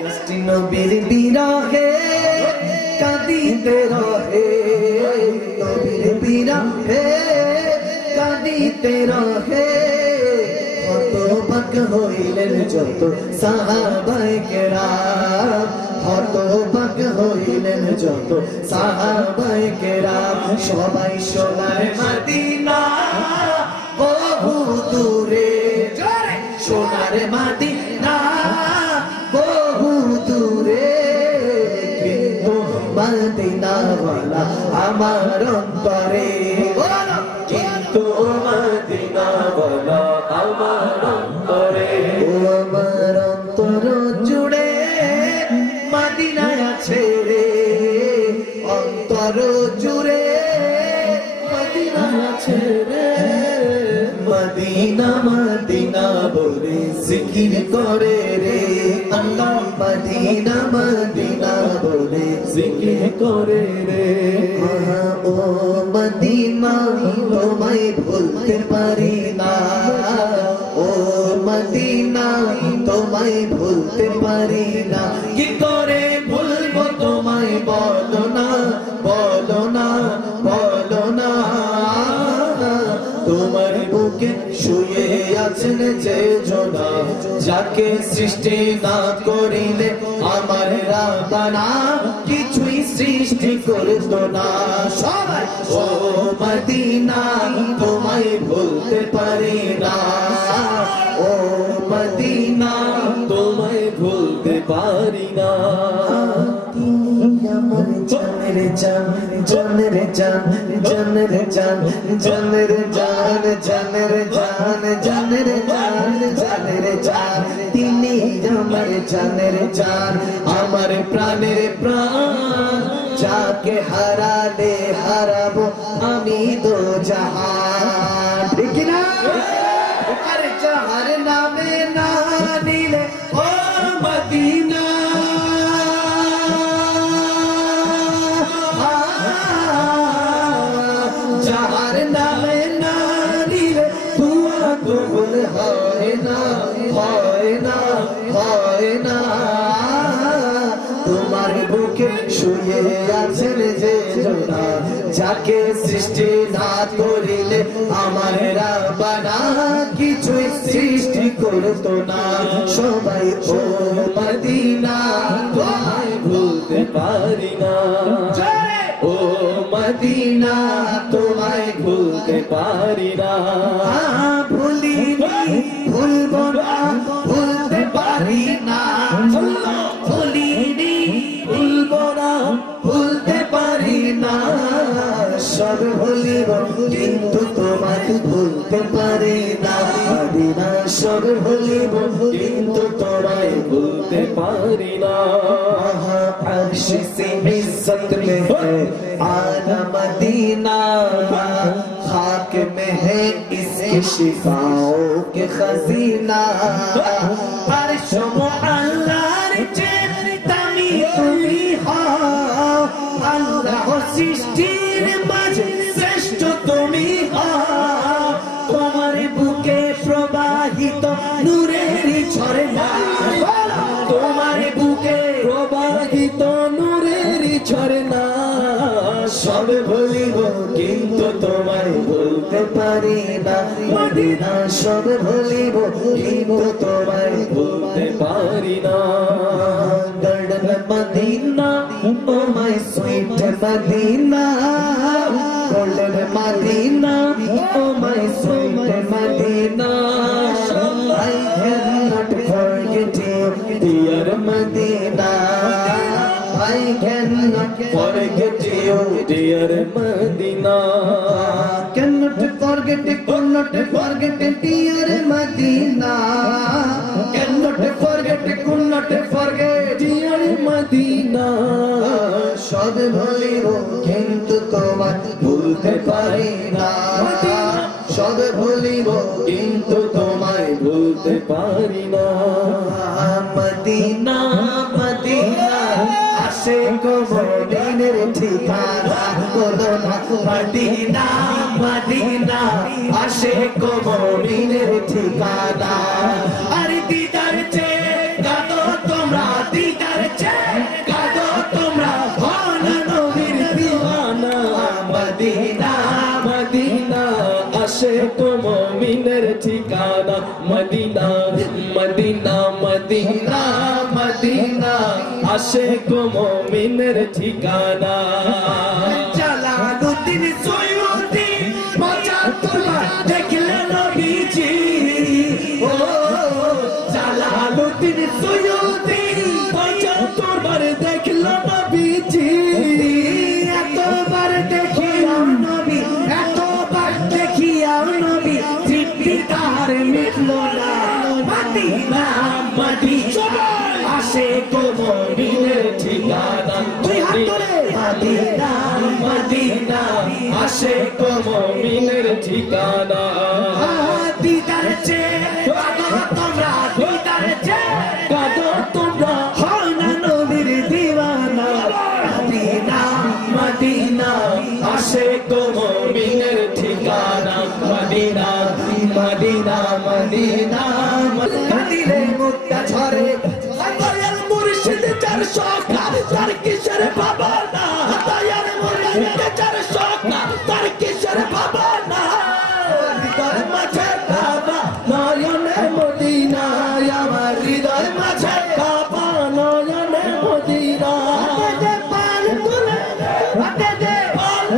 গাছটি নবীর বিরহে কাঁদিতে রহে নবীর বিরহে কাঁদিতে রহে হতবাক হইলেন যত সাহাবায়ে কেরাম হতবাক হইলেন যত সাহাবায়ে কেরাম সবাই সোনার মদিনা বহু দূরে সোনার মদিনা বহু দূরে কিন্তু মদিনাওয়ালা আমার অন্তরে কিন্তু মদিনাওয়ালা আমার অন্তরে ও আমার অন্তর জুড়ে মদিনায় আছে রে অন্তর জুড়ে মদিনায় আছে রে মদিনা মদিনা বলে জিকির করে রে আল্লাহ মদিনা মদিনা বলে জিকির করে রে ও মদিনা তোমায় ভুলতে পারি না ও মদিনা তোমায় ভুলতে পারি না কি করে ভুলবো তোমায় বলো না বলো না বলো না তোমার বুকে শুয়ে আছেন যে জনা যাকে সৃষ্টি না করিলে আমার রাব্বানা কিছুই সৃষ্টি করতো না সবাই ও মদিনা তোমায় ভুলতে পারি না ও মদিনা তোমায় ভুলতে পারি না জানের জান জানের জান জানের জান জানের জান জানের জান জানের জান জানের জান তিনি আমার জানের জান আমার প্রাণের প্রাণ যাকে হারালে হারাবো আমি দো জাহান ঠিক না আরে যাহার নামে না নিলে ও মদিনা যাহার নামে না নিলে দুয়া কবুল হয় না হয় না হয় না তোমার বুকে শুয়ে আছেন যে জনা যাকে সৃষ্টি না করিলে আমার রাব্বানা কিছুই সৃষ্টি করতো না সবাই ও মদিনা তোমায় ভুলতে পারি না ও মদিনা তোমায় ভুলতে পারি না ভুলিনি ভুলবো না ভুলতে পারি না ভুলিনি ভুলবো না ভুলতে পারি না সব ভুলিব কিন্তু তোমায় ভুলতে পারি না পারি না সব ভুলিব কিন্তু তোমায় ভুলতে পারি না अर्श से इज्जत में है आला मदीना खाक में है इसके शिफाओं के खजीना अर्श मुअल्ला नीचे तमी तुमी हो अल्लाह सृष्टिर माঝে শ্রেষ্ঠ তুমি हो তোমার বুকে প্রবাহিত নূরের ঝরনা তোমার বুকে প্রবাহিত নূরের ঝরনা সব ভুলিব কিন্তু তোমায় ভুলতে পারি না মদিনা সব ভুলিব কিন্তু তোমায় ভুলতে পারি না golden Medina oh my sweet Medina golden Medina oh my sweet Medina I cannot forget you dear Medina. I cannot forget you, dear Medina. Cannot forget, could not forget, dear Medina. Cannot forget, could not forget, dear Medina. সব ভুলিব কিন্তু তোমায় ভুলতে পারি না। সব ভুলিব কিন্তু তোমায় ভুলতে পারি না। মদিনা মদিনা আশিক মুমিনের ঠিকানা বলো না। মদিনা মদিনা আশিক মুমিনের ঠিকানা। আরে দিদার চেয়ে কাঁদো তোমরা, দিদার চেয়ে কাঁদো তোমরা, হন নবীর দিওয়ানা। মদিনা মদিনা আশিক মুমিনের ঠিকানা। মদিনা মদিনা মদিনা মদিনা আশিক মুমিনের ঠিকানা। জালালউদ্দিন সৈয়দী ৭৫ বার দেখলেন নবীজি। ও জালালউদ্দিন সৈয়দী ৭৫ বার দেখলেন নবীজি। এতবার দেখিলাম নবী, এতবার দেখিলাম নবী, তৃপ্তি তার মিটল না। মদিনা মদিনা আশিক মুমিনের ঠিকানা। দুই হাত তুলে মদিনা মদিনা আশিক মুমিনের ঠিকানা। দিদার চেয়ে কাঁদো তোমরা, দিদার চেয়ে কাঁদো তোমরা, হও না নবীর দিওয়ানা। মদিনা মদিনা আশিক মুমিনের ঠিকানা। মদিনা মদিনা মদিনা কাঁদিলে মুক্তা ঝরে। দয়াল মুর্শিদ যার সখা তার কিসের ভাবনা। দয়াল মুর্শিদ যার সখা তার কিসের ভাবনা। হৃদয় মাঝে কাবা নয়নে মদিনা, আমার হৃদয় মাঝে কাবা নয়নে মদিনা। পাল তুলে হাতে দে পাল,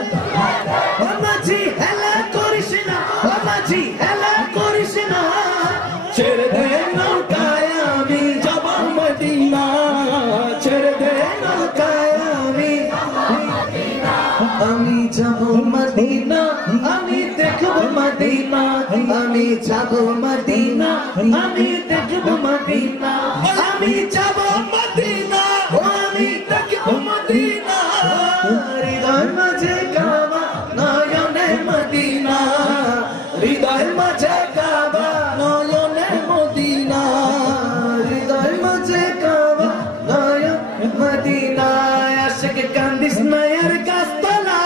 ও মাঝি হেলা করিস না, ও মাঝি হেলা করিস না। ছেড়ে দে নৌকায় আমি যাব মদিনা, ছেড়ে দে নৌকায় আমি যাব মদিনা। আমি দেখব মদিনা, আমি যাব মদিনা, আমি দেখব মদিনা। আমি যাব মদিনা, আমি দেখব মদিনা। হৃদয় মাঝে কাবা নয়নে মদিনা, হৃদয় মাঝে কাবা নয়নে মদিনা। হৃদয় মাঝে কাবা নয়ন মদিনা। আশিক কান্দিস নয়ের গাছতলা।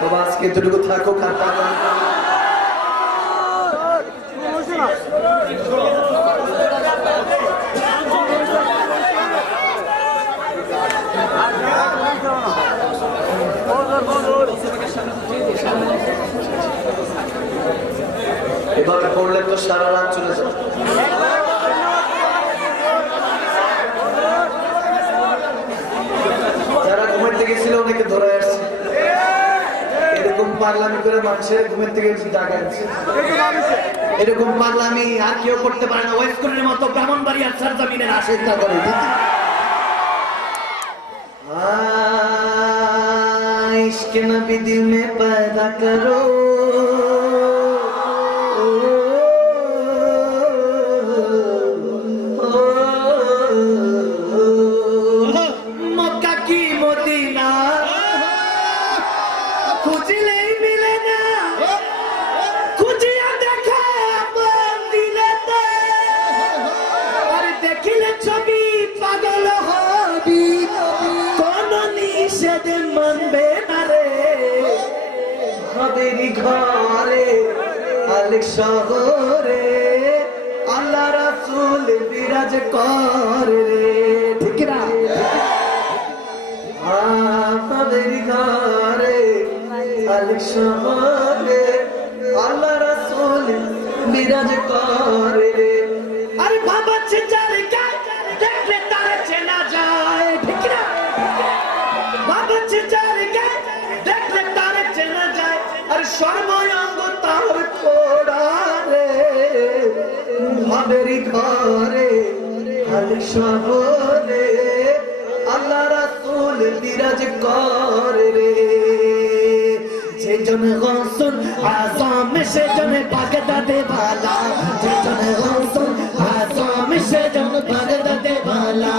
বাবা আজকে এতটুকু থাকো, কার পাগল এভাবে পড়লে তো সারা রাত চলে যাবে। যারা ঘুমাইতে গেছিল অনেকে ধরে আসছে। এরকম পাগলামি করে মানুষের ঘুমের থেকে ডাকা যাচ্ছে। এরকম পাগলামি আর কেউ করতে পারে না। ওয়েস্টকোনের মতো ব্রাহ্মণবাড়িয়ার সরজমিনের আশঙ্কা করে। इश्क नबी दिल में पैदा करो, मक्का की मदीना खुजले मिले ना, खुजिया देखा दिलते, और देखिले छवि पागल हबी, कोन निषेध मानबे ना रे। हबेरी घरे आलिक शहरे আল্লাহ রাসূল বিরাজ করে রে। ঠিক না? আমাদের ঘরে আলিক শহরে আল্লাহ রাসূল বিরাজ করে রে। আরে বাবা চিচারে গায় দেখলে তারে চেনা যায়। ঠিক না? বাবা চিচারে গায় দেখলে তারে চেনা যায়। আর সর্বঙ্গ তার পোড়া রে। আমাদের করে হাল শহরে আল্লাহ রাসূল বিরাজ করে রে সেজন গৌসুল আযম সেজন বাগদাদে वाला সেজন গৌসুল আযম সেজন বাগদাদে वाला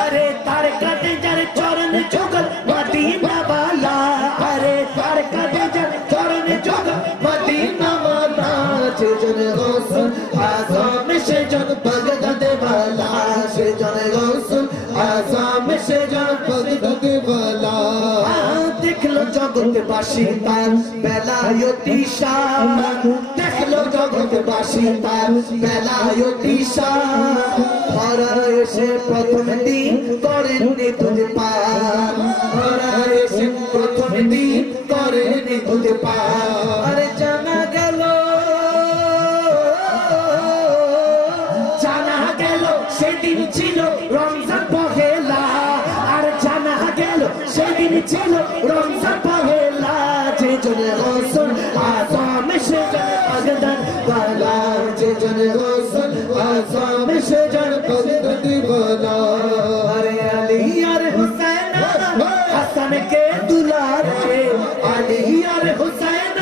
আরে তার কাঁধে যার চরণ যুগল মদিনা वाला আরে তার কাঁধে যার চরণ যুগল মদিনা वाला সেজন গৌসুল আযম সেজন বাগদাদে वाला সেজন গৌসুল আযম সেজন বাগদাদে वाला দেখলো জগৎবাসী তার বেলায়তি শান দেখলো জগৎবাসী তার বেলায়তি শান ধরা এসে প্রথম দিন করেননি দুধ পান ধরা এসে প্রথম দিন করেননি দুধ পান আরে জানা গেল সেদিন ছিল রমজান পহেলা আর জানা গেল সেদিন ছিল রমজান পহেলা যে জনে গৌসুল আযম সেজন বাগদাদ वाला যে জনে গৌসুল আযম সেজন বাগদাদ वाला আরে আলী আর হুসাইন হাসান কে দুলারে আলী আর হুসাইন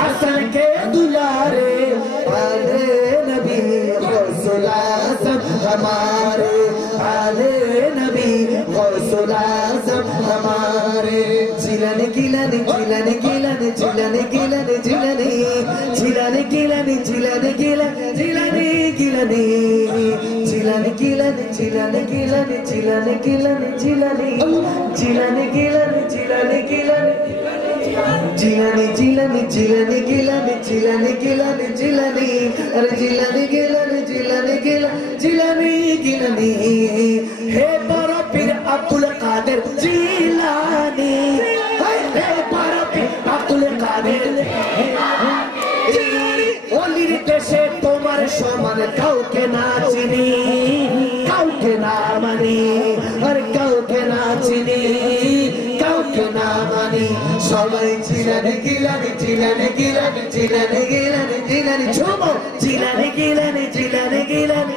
হাসান কে দুলারে আলে নবী গৌসুল আযম हमारे आले नबी गौसुल आज़म हमारे जिलन गिलन जिलन गिलन जिलन गिलन जिलनी जिलन गिलन जिलन गिलन जिलनी गिलनी जिलन गिलन जिलन गिलन जिलन गिलन जिलनी जिलन गिलन जिलन गिलन जिलनी जिलनी जिलन गिलन जिलन गिलन जिलनी अरे जिलन गिलन जिलन गिलन जिलनी गिलनी हे बड़ा पीर अब्दुल कादिर जिलानी हे बड़ा पीर अब्दुल कादिर ওলির দেশে তোমার সমান কাউকে না চিনি কাউকে না মানি আর কাউকে না চিনি কাউকে না মানি সবাই জিলানি গিলানি জিলানি গিলানি জিলানি গিলানি জিলানি ঝুমো জিলানি গিলানি জিলানি গিলানি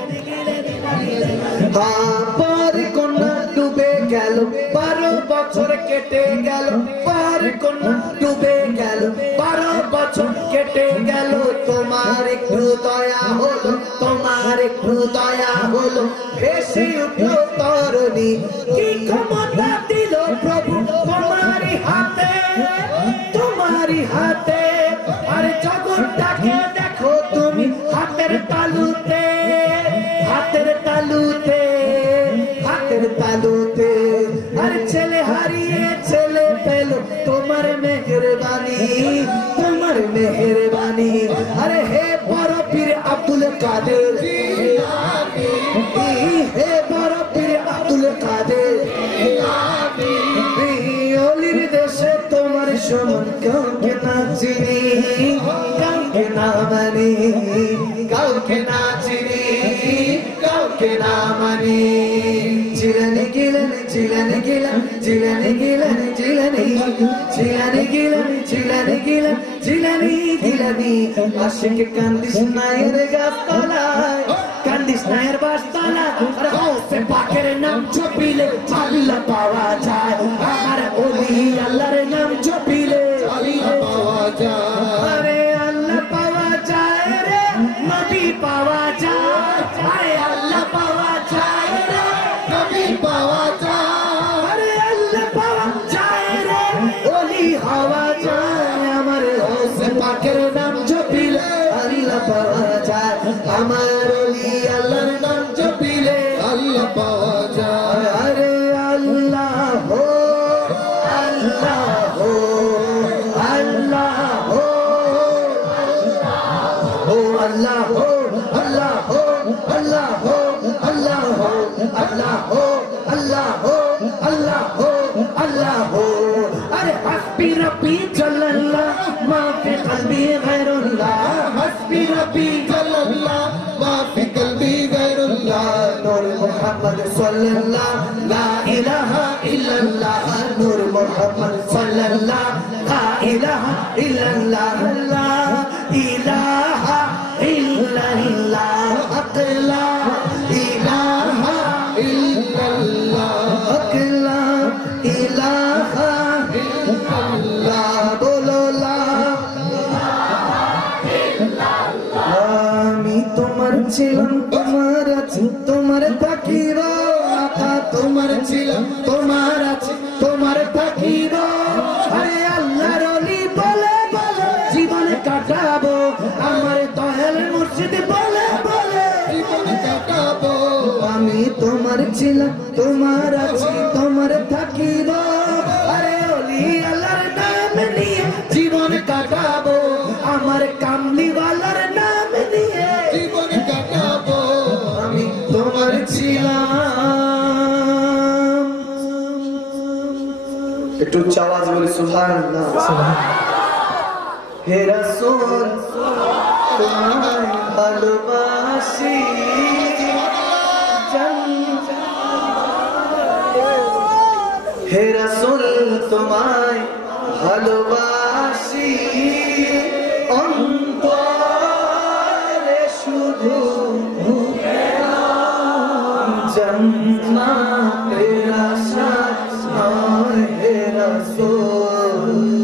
পার কন্যা ডুবে গেল 12 বছর কেটে গেল পার কন্যা ডুবে গেল 12 বছর কেটে গেল তোমার একটু দয়া হলো তোমার একটু দয়া হলো ভেসে উঠলো তরুণী কি ক্ষমতা দিল প্রভু তোমারই হাতে আর জগৎটাকে দেখো তুমি হাতের তালুতে হাতের তালুতে হাতের তালুতে আর ছেলে হারিয়ে ছেলে পেল তোমার মেহেরবানি তোমার মেহেরবানি আরে হে বড় পীর আব্দুল কাদের হে বড় পীর আব্দুল কাদের ওলির দেশে তোমার সমান কাউকে না চিনি কাউকে না মানি কাউকে না চিনি কাউকে না মানি জিলানি গিলানি জিলানি গিলান জিলানি গিলানি জিলানি জিলানি গিলানি জিলানি গিলান জিলানি গিলানি আশিক কান্দিস নায়ের গাছতলায় কান্দিস নায়ের বাসতলা আর হোসে পাকের নাম জপিলে আল্লাহ পাওয়া যায় আমার ওলি আল্লাহর নাম জপিলে আল্লাহ পাওয়া যায় আরে আল্লাহ পাওয়া যায় রে নবী পাওয়া যায় আরে আল্লাহ পাওয়া যায় রে নবী পাওয়া যায় আরে আল্লাহ পাওয়া যায় রে ওলি হওয়া যায় আমার হোসে পাকের নাম জপিলে আল্লাহ পাওয়া যায় আমার ওলি আল্লাহর নাম জপিলে আল্লাহ পাওয়া যায় আরে আল্লাহ হো আল্লাহ হো আল্লাহ হো ও আল্লাহ হো আল্লাহ হো আল্লাহ হো আল্লাহ হো আল্লাহ হো আল্লাহ হো আল্লাহ হো আল্লাহ হো আরে হাসবি রব্বি জাল্লাল্লাহ মা ফি কলবি গায়রুল্লাহ হাসবি রব্বি জাল্লাল্লাহ মা ফি কলবি গায়রুল্লাহ নূর মুহাম্মদ সাল্লাল্লাহ লা ইলাহা ইল্লাল্লাহ নূর মুহাম্মদ সাল্লাল্লাহ লা ইলাহা ইল্লাল্লাহ লা ইলাহা ইল্লাল্লাহ তোমার থাকিব আকা তোমার ছিল তোমার আছে তোমার থাকিব আরে আল্লাহর ওলি বলে বলে জীবন কাটাবো আমার দয়াল মুর্শিদ বলে বলে জীবন কাটাবো আমি তোমার ছিল তোমার আছি তোমার থাকিব আরে ওলি আল্লাহর নাম নিয়ে জীবন কাটাবো আমার কামলিওয়ালার নাম নিয়ে জীবন কাটাবো আমি তোমার ছিলাম। একটু উচ্চ আওয়াজ বলে সুবহানাল্লাহ। হে রাসূল তোমায় ভালোবাসি হে রাসূল তোমায় ভালোবাসি অন্তরে শুধু জান্নাতের আশা নয় হে রাসূল